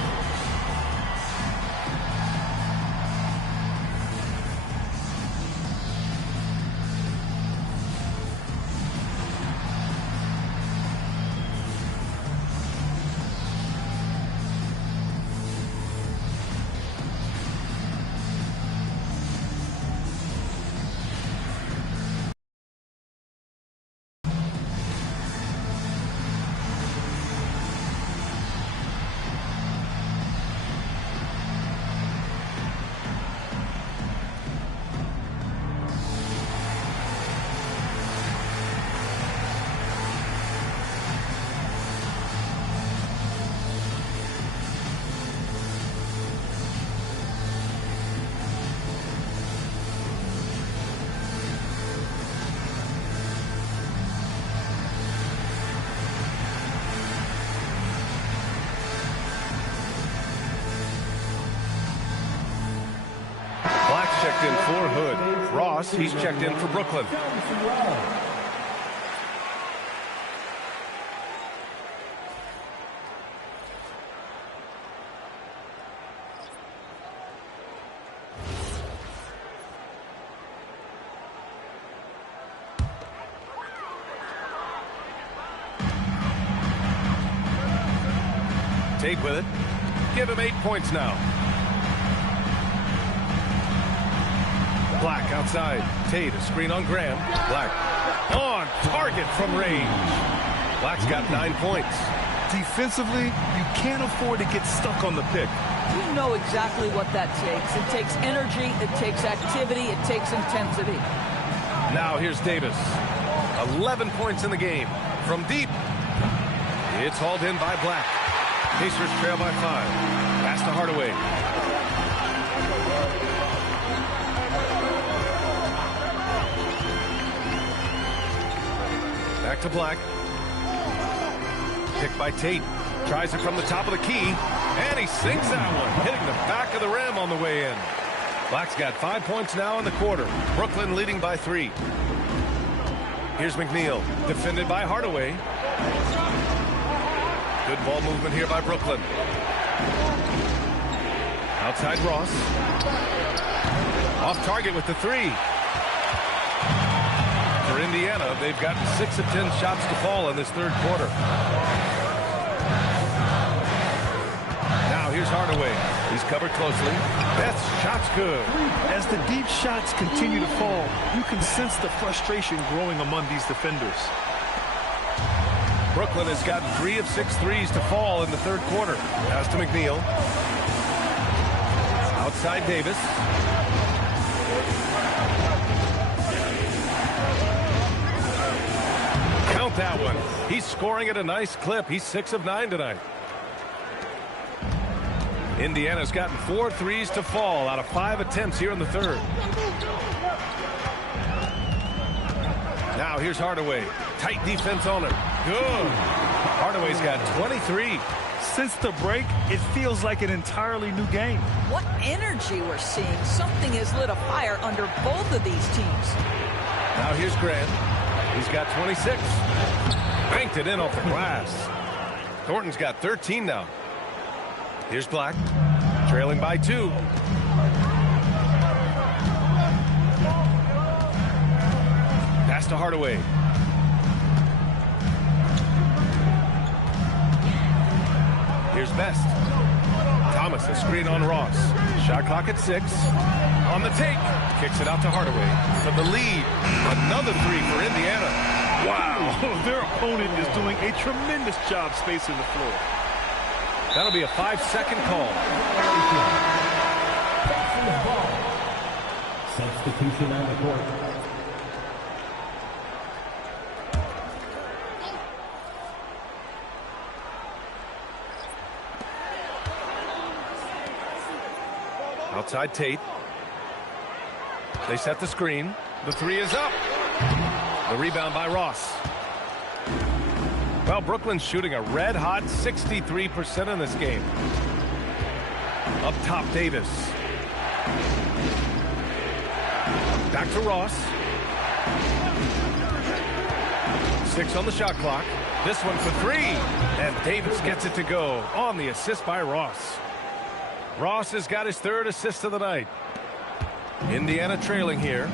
Checked in for Hood. Ross, he's checked in for Brooklyn. Tate with it. Give him 8 points now. Black outside. Tate, a screen on Graham. Black on target from range. Black's got 9 points. Defensively, you can't afford to get stuck on the pick. You know exactly what that takes. It takes energy, it takes activity, it takes intensity. Now here's Davis. 11 points in the game. From deep. It's hauled in by Black. Pacers trail by 5. Pass to Hardaway. Back to Black. Picked by Tate. Tries it from the top of the key. And he sinks that one, hitting the back of the rim on the way in. Black's got 5 points now in the quarter. Brooklyn leading by 3. Here's McNeil, defended by Hardaway. Good ball movement here by Brooklyn. Outside Ross. Off target with the 3. For Indiana, they've gotten 6 of 10 shots to fall in this third quarter. Now here's Hardaway. He's covered closely. Best shot's good. As the deep shots continue to fall, you can sense the frustration growing among these defenders. Brooklyn has gotten 3 of 6 threes to fall in the third quarter. Pass to McNeil. Outside Davis. Count that one. He's scoring at a nice clip. He's 6 of 9 tonight. Indiana's gotten 4 threes to fall out of 5 attempts here in the third. Now here's Hardaway. Tight defense on him. Good. Hardaway's got 23. Since the break, it feels like an entirely new game. What energy we're seeing. Something has lit a fire under both of these teams. Now here's Grant. He's got 26. Banked it in off the glass. Thornton's got 13 now. Here's Black, trailing by 2. Pass to Hardaway. Here's Best. Thomas, a screen on Ross. Shot clock at 6. On the take. Kicks it out to Hardaway. For the lead. Another 3 for Indiana. Wow. Their opponent is doing a tremendous job spacing the floor. That'll be a 5-second call. Substitution on the court. Outside Tate. They set the screen. The 3 is up. The rebound by Ross. Well, Brooklyn's shooting a red-hot 63% in this game. Up top, Davis. Back to Ross. 6 on the shot clock. This one for 3. And Davis gets it to go on the assist by Ross. Ross has got his 3rd assist of the night. Indiana trailing here.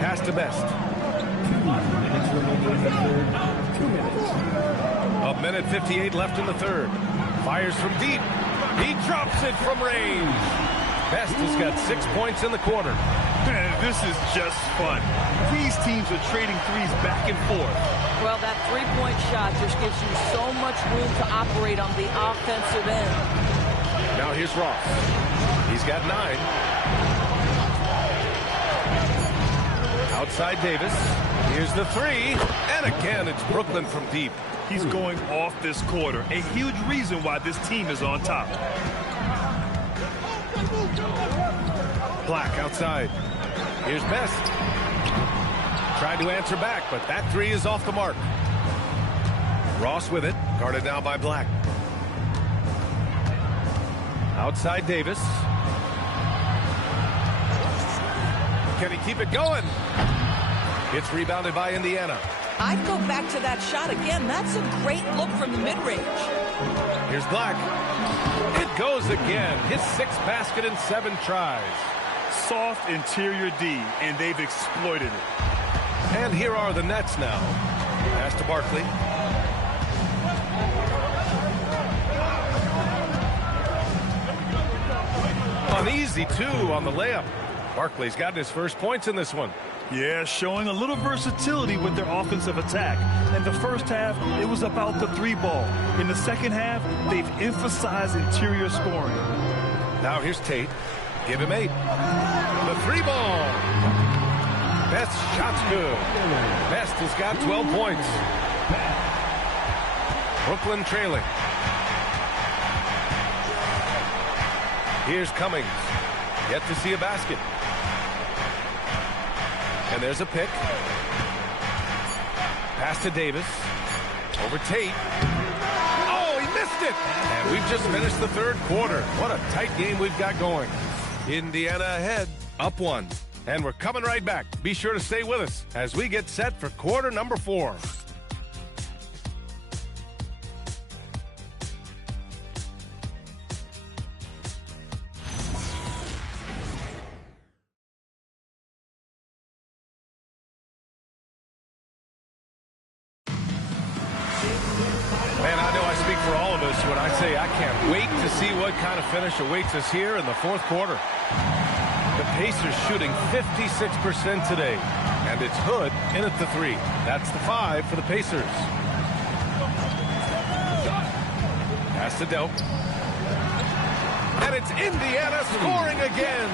Pass to Best. 2 minutes remaining in the third. 2 minutes. A minute 58 left in the third. Fires from deep. He drops it from range. Best has got 6 points in the quarter. Man, this is just fun. These teams are trading threes back and forth. Well, that three-point shot just gives you so much room to operate on the offensive end. Now here's Ross. He's got 9. Outside Davis. Here's the 3. And again, it's Brooklyn from deep. He's going off this quarter. A huge reason why this team is on top. Black outside. Here's Best. Tried to answer back, but that 3 is off the mark. Ross with it. Guarded now by Black. Outside Davis. Can he keep it going? It's rebounded by Indiana. I'd go back to that shot again. That's a great look from the mid-range. Here's Black. It goes again. His 6th basket in 7 tries. Soft interior D, and they've exploited it. And here are the Nets now. Pass to Barkley. An easy 2 on the layup. Barkley's gotten his first points in this one. Yeah, showing a little versatility with their offensive attack. In the first half, it was about the three ball. In the second half, they've emphasized interior scoring. Now here's Tate. Give him 8. The three ball. Best shot's good. Best has got 12 points. Brooklyn trailing. Here's Cummings. Yet to see a basket. And there's a pick. Pass to Davis. Over Tate. Oh, he missed it! And we've just finished the third quarter. What a tight game we've got going. Indiana ahead, up 1. And we're coming right back. Be sure to stay with us as we get set for quarter number 4. Man, I know I speak for all of us when I say I can't wait to see what kind of finish awaits us here in the fourth quarter. The Pacers shooting 56% today, and it's Hood in at the 3. That's the 5 for the Pacers. Pass to Delp. And it's Indiana scoring again.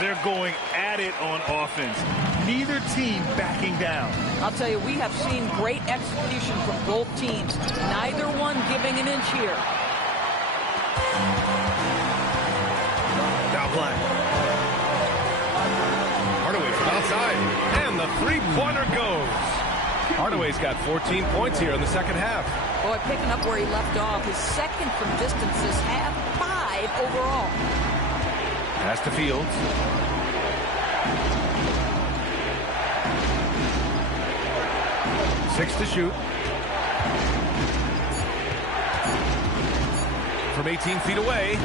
They're going at it on offense. Neither team backing down. I'll tell you, we have seen great execution from both teams. Neither one giving an inch here. Now Black. Hardaway from outside. And the three-pointer goes. Hardaway's got 14 points here in the second half. Boy, picking up where he left off. His second from distance this half, 5 overall. Pass to Fields. Six to shoot. From 18 feet away,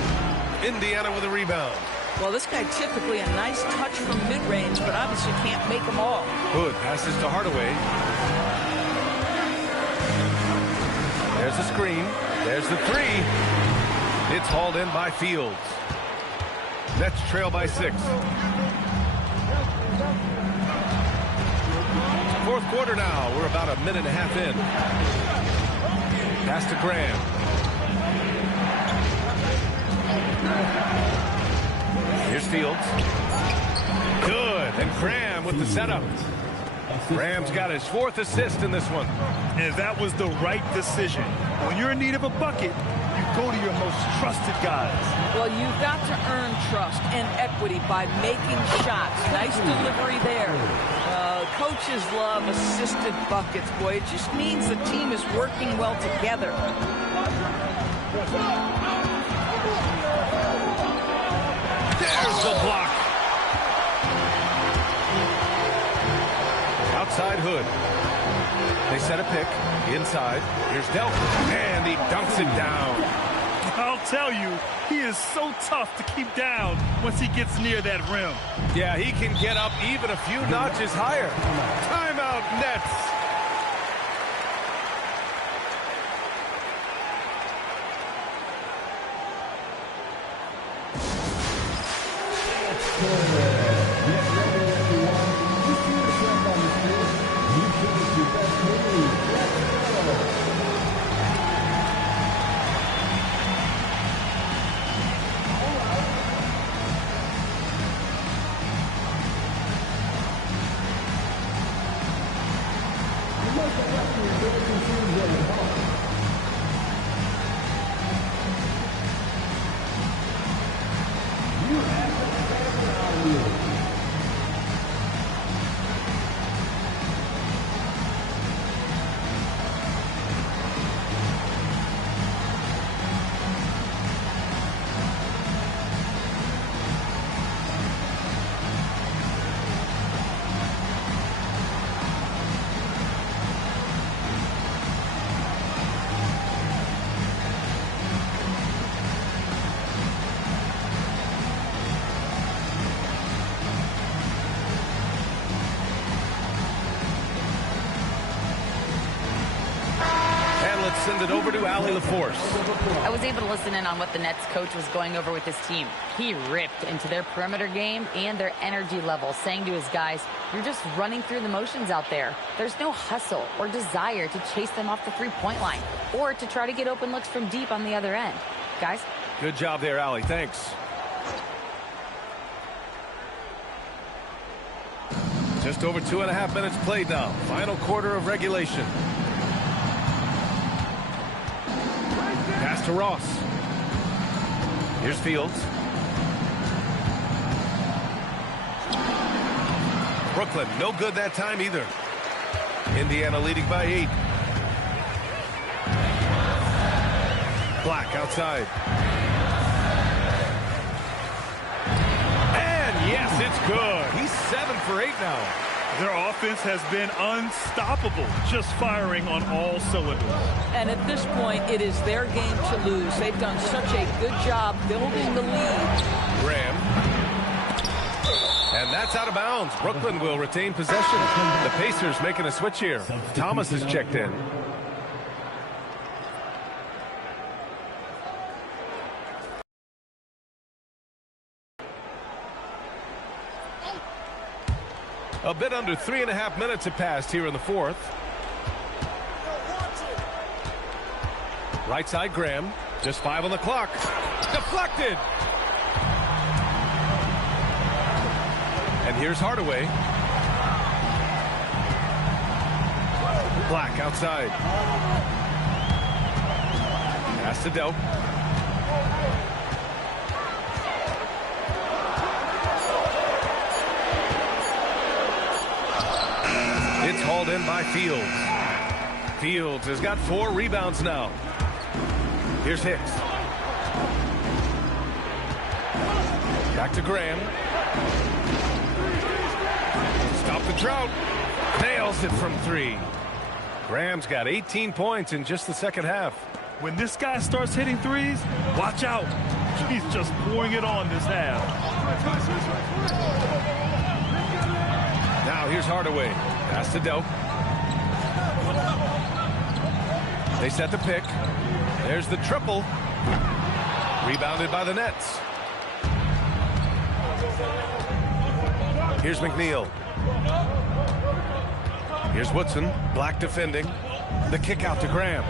Indiana with a rebound. Well, this guy typically a nice touch from mid-range, but obviously can't make them all. Hood passes to Hardaway. There's the screen. There's the 3. It's hauled in by Fields. Nets trail by 6. Fourth quarter now. We're about a minute and a half in. Pass to Graham. Here's Fields. Good. And Graham with the setup. Graham's got his 4th assist in this one. And that was the right decision. When you're in need of a bucket, you go to your most trusted guys. Well, you've got to earn trust and equity by making shots. Nice delivery there. Coaches love assisted buckets, boy. It just means the team is working well together. There's the block. Outside Hood. They set a pick. Inside. Here's Delp. And he dunks it down. I'll tell you, he is so tough to keep down once he gets near that rim. Yeah, he can get up even a few notches higher. Timeout, Nets. send it over to Allie LaForce. I was able to listen in on what the Nets coach was going over with his team. He ripped into their perimeter game and their energy level, saying to his guys, you're just running through the motions out there. There's no hustle or desire to chase them off the three-point line or to try to get open looks from deep on the other end. Guys? Good job there, Allie. Thanks. Just over 2.5 minutes played now. Final quarter of regulation. Pass to Ross. Here's Fields. Brooklyn, no good that time either. Indiana leading by 8. Black outside. And yes, it's good. He's 7 for 8 now. Their offense has been unstoppable, just firing on all cylinders. And at this point, it is their game to lose. They've done such a good job building the lead. Graham. And that's out of bounds. Brooklyn will retain possession. The Pacers making a switch here. Thomas is checked in. A bit under 3.5 minutes have passed here in the fourth. Right side, Graham. Just 5 on the clock. Deflected. And here's Hardaway. Black outside. Pass to Delp. It's hauled in by Fields. Fields has got 4 rebounds now. Here's Hicks. Back to Graham. Stop the drought. Nails it from 3. Graham's got 18 points in just the second half. When this guy starts hitting threes, watch out. He's just pouring it on this half. Now here's Hardaway. Pass to Delp. They set the pick. There's the triple. Rebounded by the Nets. Here's McNeil. Here's Woodson. Black defending. The kick out to Graham.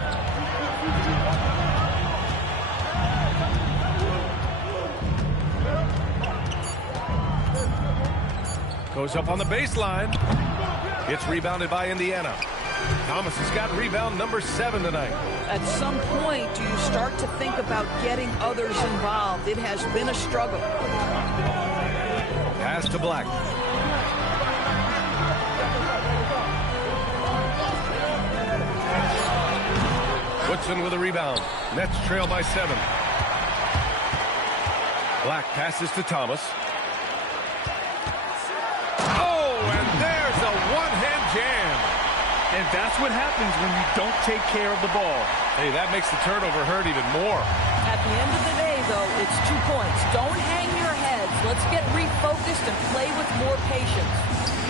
Goes up on the baseline. It's rebounded by Indiana. Thomas has got rebound number 7 tonight. At some point, do you start to think about getting others involved? It has been a struggle. Pass to Black. Woodson with a rebound. Nets trail by 7. Black passes to Thomas. And that's what happens when you don't take care of the ball. Hey, that makes the turnover hurt even more. At the end of the day, though, it's 2 points. Don't hang your heads. Let's get refocused and play with more patience.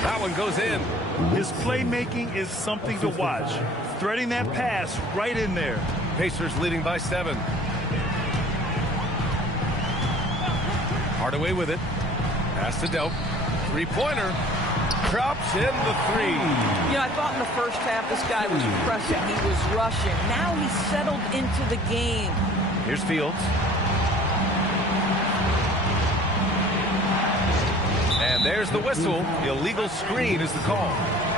That one goes in. His playmaking is something to watch. Threading that pass right in there. Pacers leading by 7. Hardaway with it. Pass to Delp. 3-pointer. Drops in the 3. You know, I thought in the first half this guy was pressing. He was rushing. Now he's settled into the game. Here's Fields. And there's the whistle. Illegal screen is the call.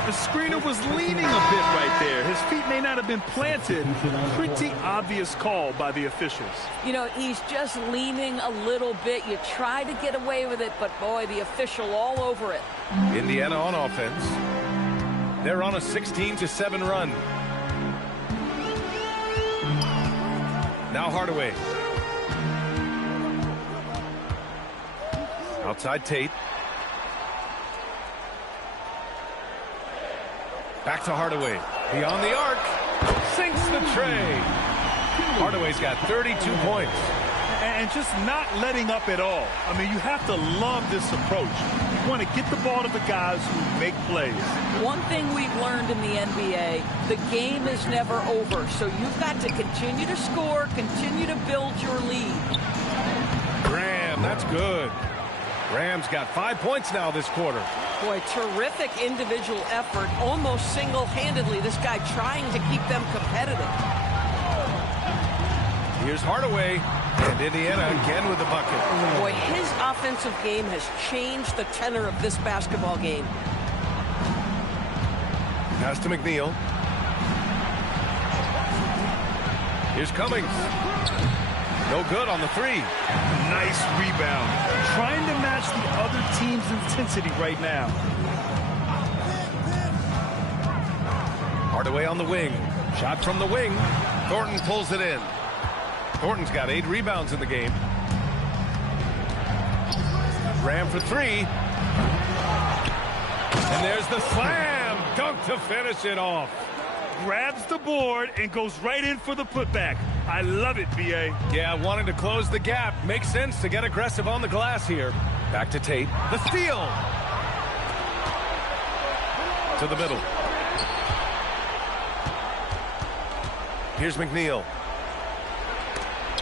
The screener was leaning a bit right there. His feet may not have been planted. Pretty obvious call by the officials. You know, he's just leaning a little bit. You try to get away with it, but boy, the official all over it. Indiana on offense. They're on a 16-7 run. Now Hardaway. Outside Tate. Back to Hardaway. Beyond the arc. Sinks the tray. Hardaway's got 32 points. and just not letting up at all. I mean, you have to love this approach. You want to get the ball to the guys who make plays. One thing we've learned in the NBA, the game is never over. So you've got to continue to score, continue to build your lead. Graham, that's good. Graham's got 5 points now this quarter. Boy, terrific individual effort, almost single-handedly. This guy trying to keep them competitive. Here's Hardaway, and Indiana again with the bucket. Boy, his offensive game has changed the tenor of this basketball game. Pass to McNeil. Here's Cummings. No good on the three. Nice rebound. Trying to match the other team's intensity right now. Hardaway on the wing. Shot from the wing. Thornton pulls it in. Thornton's got 8 rebounds in the game. Graham for 3. And there's the slam dunk to finish it off. Grabs the board and goes right in for the putback. I love it, B.A. Yeah, wanting to close the gap. Makes sense to get aggressive on the glass here. Back to Tate. The steal. To the middle. Here's McNeil.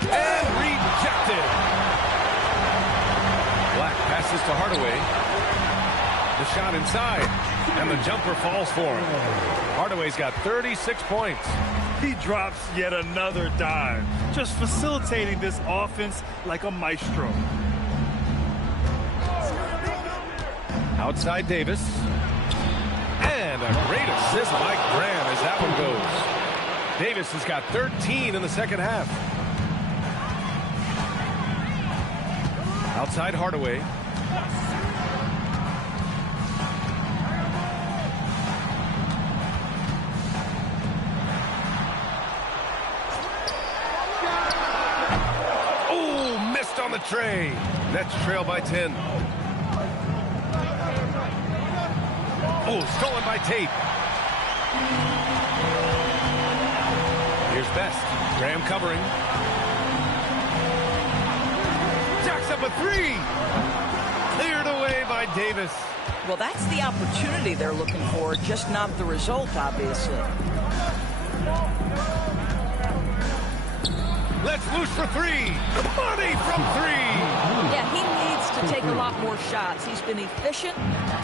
And rejected. Black passes to Hardaway. The shot inside. And the jumper falls for him. Hardaway's got 36 points. He drops yet another dime. Just facilitating this offense like a maestro. Outside Davis. And a great assist by Graham as that one goes. Davis has got 13 in the second half. Outside Hardaway. Oh, missed on the tray. Nets trail by 10. Oh, stolen by Tate. Here's Best. Graham covering. Jacks up a 3. Cleared away by Davis. Well, that's the opportunity they're looking for, just not the result, obviously. Let's loose for 3. Money from 3. Yeah, he needs to take a lot more shots. He's been efficient,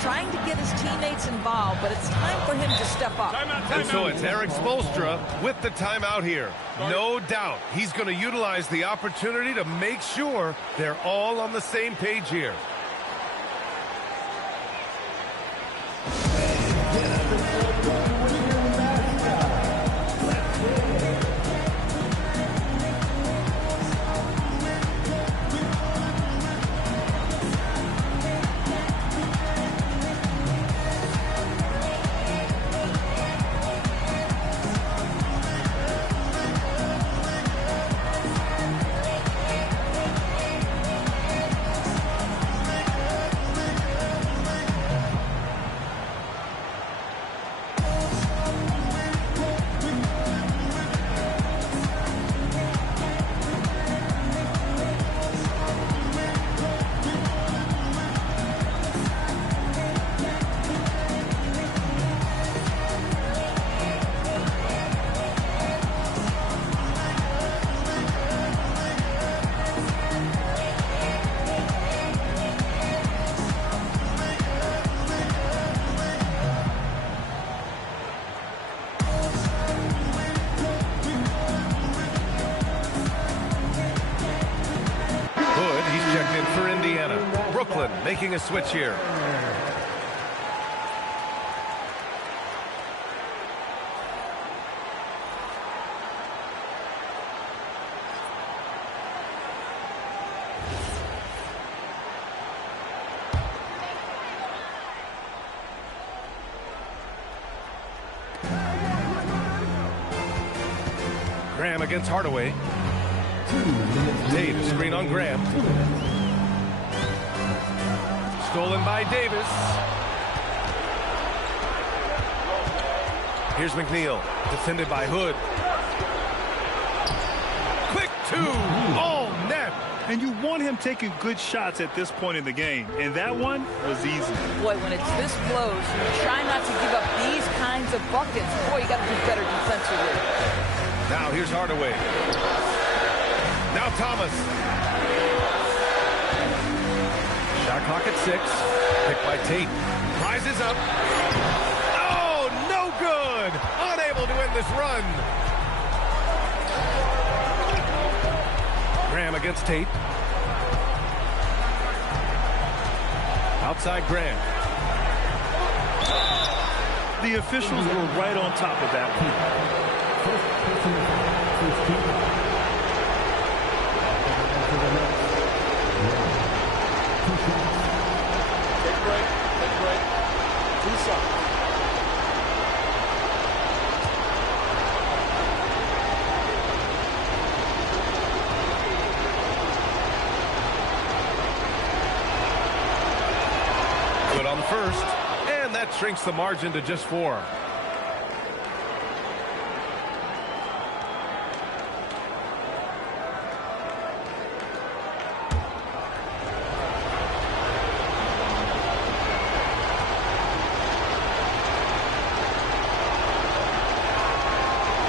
trying to get his teammates involved, but it's time for him to step up. And so it's Eric Spoelstra with the timeout here. No doubt he's going to utilize the opportunity to make sure they're all on the same page here. Making a switch here. Graham against Hardaway. Dave, screen on Graham. Stolen by Davis. Here's McNeil, defended by Hood. Quick 2, all net. And you want him taking good shots at this point in the game. And that one was easy. Boy, when it's this close, you try not to give up these kinds of buckets. Boy, you got to do better defensively. Now here's Hardaway. Now Thomas. Shot clock at 6. Picked by Tate. Rises up. Oh, no good. Unable to end this run. Graham against Tate. Outside Graham. The officials were right on top of that one. Take break. 2 shots. Good on the first, and that shrinks the margin to just 4.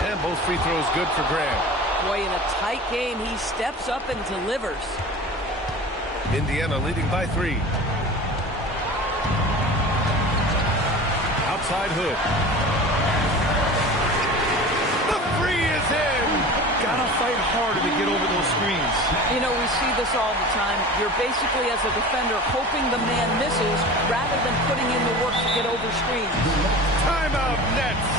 And both free throws good for Graham. Boy, in a tight game, he steps up and delivers. Indiana leading by 3. Outside Hood. The 3 is in. Gotta fight harder to get over those screens. You know, we see this all the time. You're basically, as a defender, hoping the man misses rather than putting in the work to get over screens. Timeout Nets.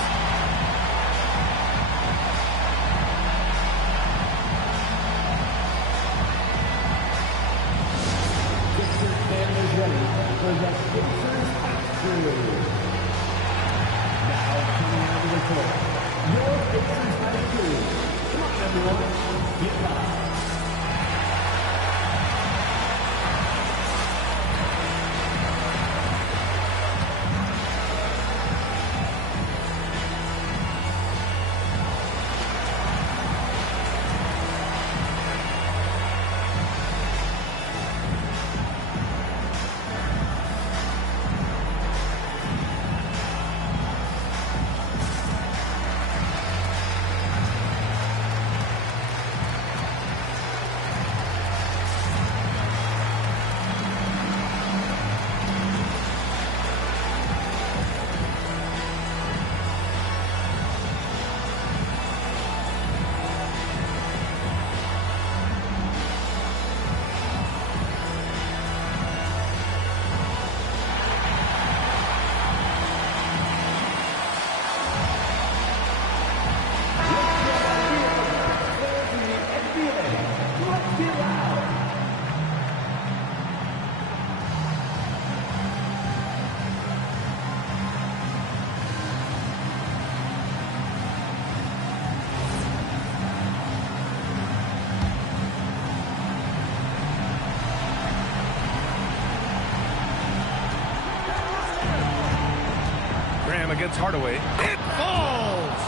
Against Hardaway. It falls!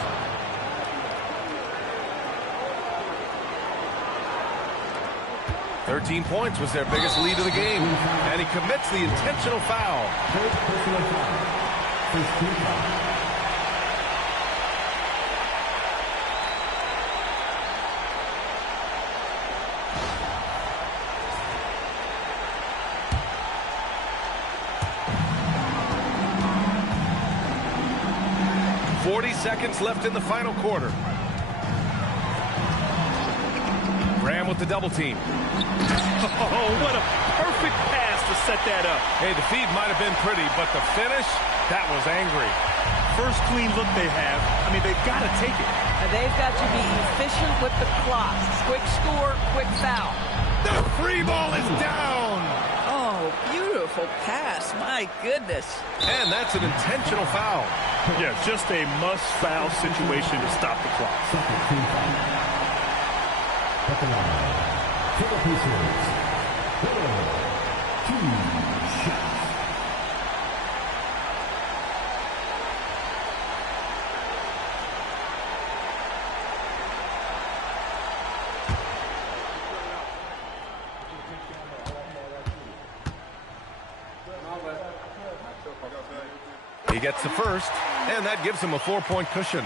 "13 points was their biggest lead of the game, and he commits the intentional foul. Seconds left in the final quarter. Graham with the double team. Oh, what a perfect pass to set that up. Hey, the feed might have been pretty, but the finish, that was angry. First clean look they have. I mean, they've got to take it. And they've got to be efficient with the clock. Quick score, quick foul. The free ball is down. Oh, beautiful pass. My goodness. And that's an intentional foul. Yeah, just a must-foul situation to stop the clock. He gets the first, and that gives him a 4-point cushion.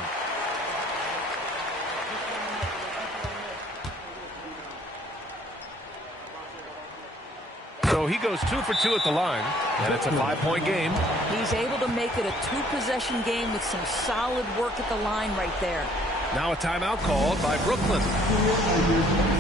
So he goes 2 for 2 at the line, and it's a 5-point game. He's able to make it a 2-possession game with some solid work at the line right there. Now a timeout called by Brooklyn.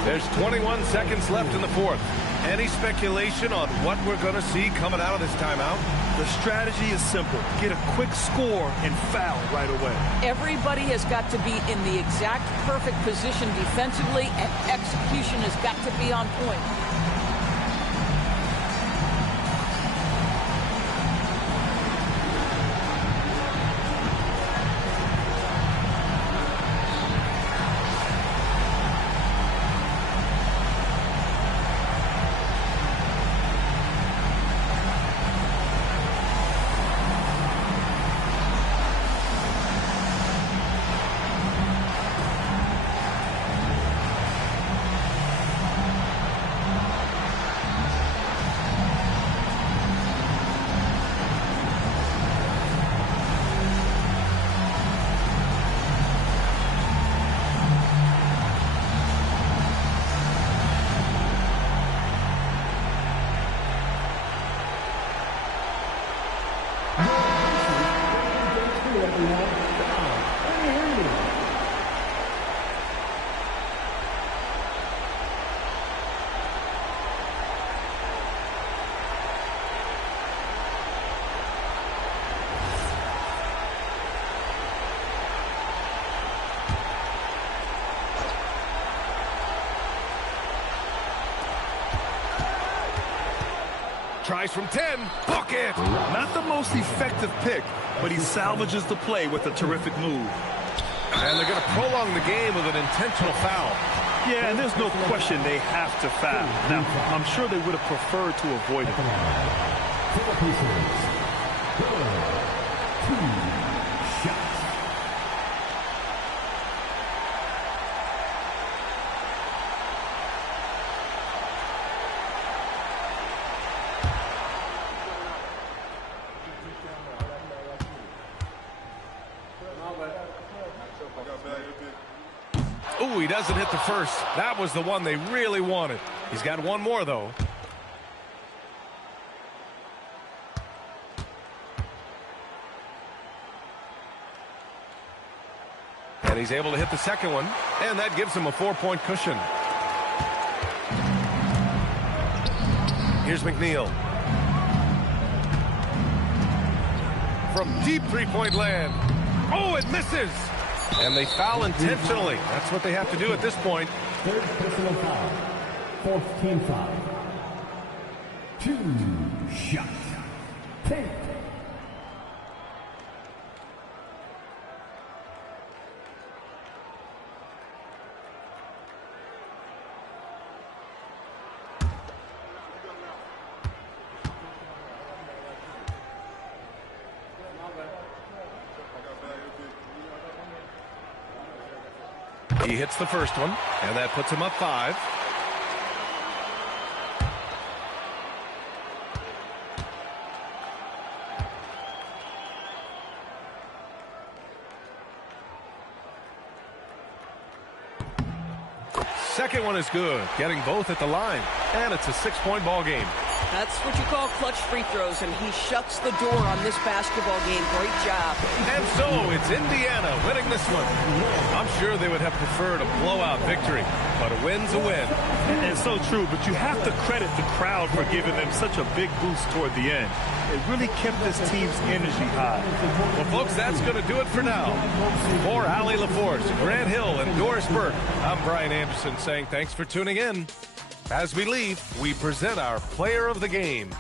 There's 21 seconds left in the fourth. Any speculation on what we're going to see coming out of this timeout? The strategy is simple. Get a quick score and foul right away. Everybody has got to be in the exact perfect position defensively, and execution has got to be on point. Tries from 10, bucket! Not the most effective pick, but he salvages the play with a terrific move. And they're going to prolong the game with an intentional foul. Yeah, and there's no question they have to foul. Now, I'm sure they would have preferred to avoid it. 2 shots. Ooh, he doesn't hit the first. That was the one they really wanted. He's got one more, though. And he's able to hit the second one, and that gives him a 4-point cushion. Here's McNeil. From deep three-point land. Oh, it misses! And they foul intentionally. That's what they have to do at this point. Third personal foul. Fourth team foul. 2 shots. Take. He hits the first one, and that puts him up 5. Second one is good, getting both at the line, and it's a 6-point ball game. That's what you call clutch free throws, and he shuts the door on this basketball game. Great job. And so it's Indiana winning this one. I'm sure they would have preferred a blowout victory, but a win's a win. And so true, but you have to credit the crowd for giving them such a big boost toward the end. It really kept this team's energy high. Well, folks, that's going to do it for now. For Allie LaForce, Grant Hill, and Doris Burke, I'm Brian Anderson saying thanks for tuning in. As we leave, we present our player of the game.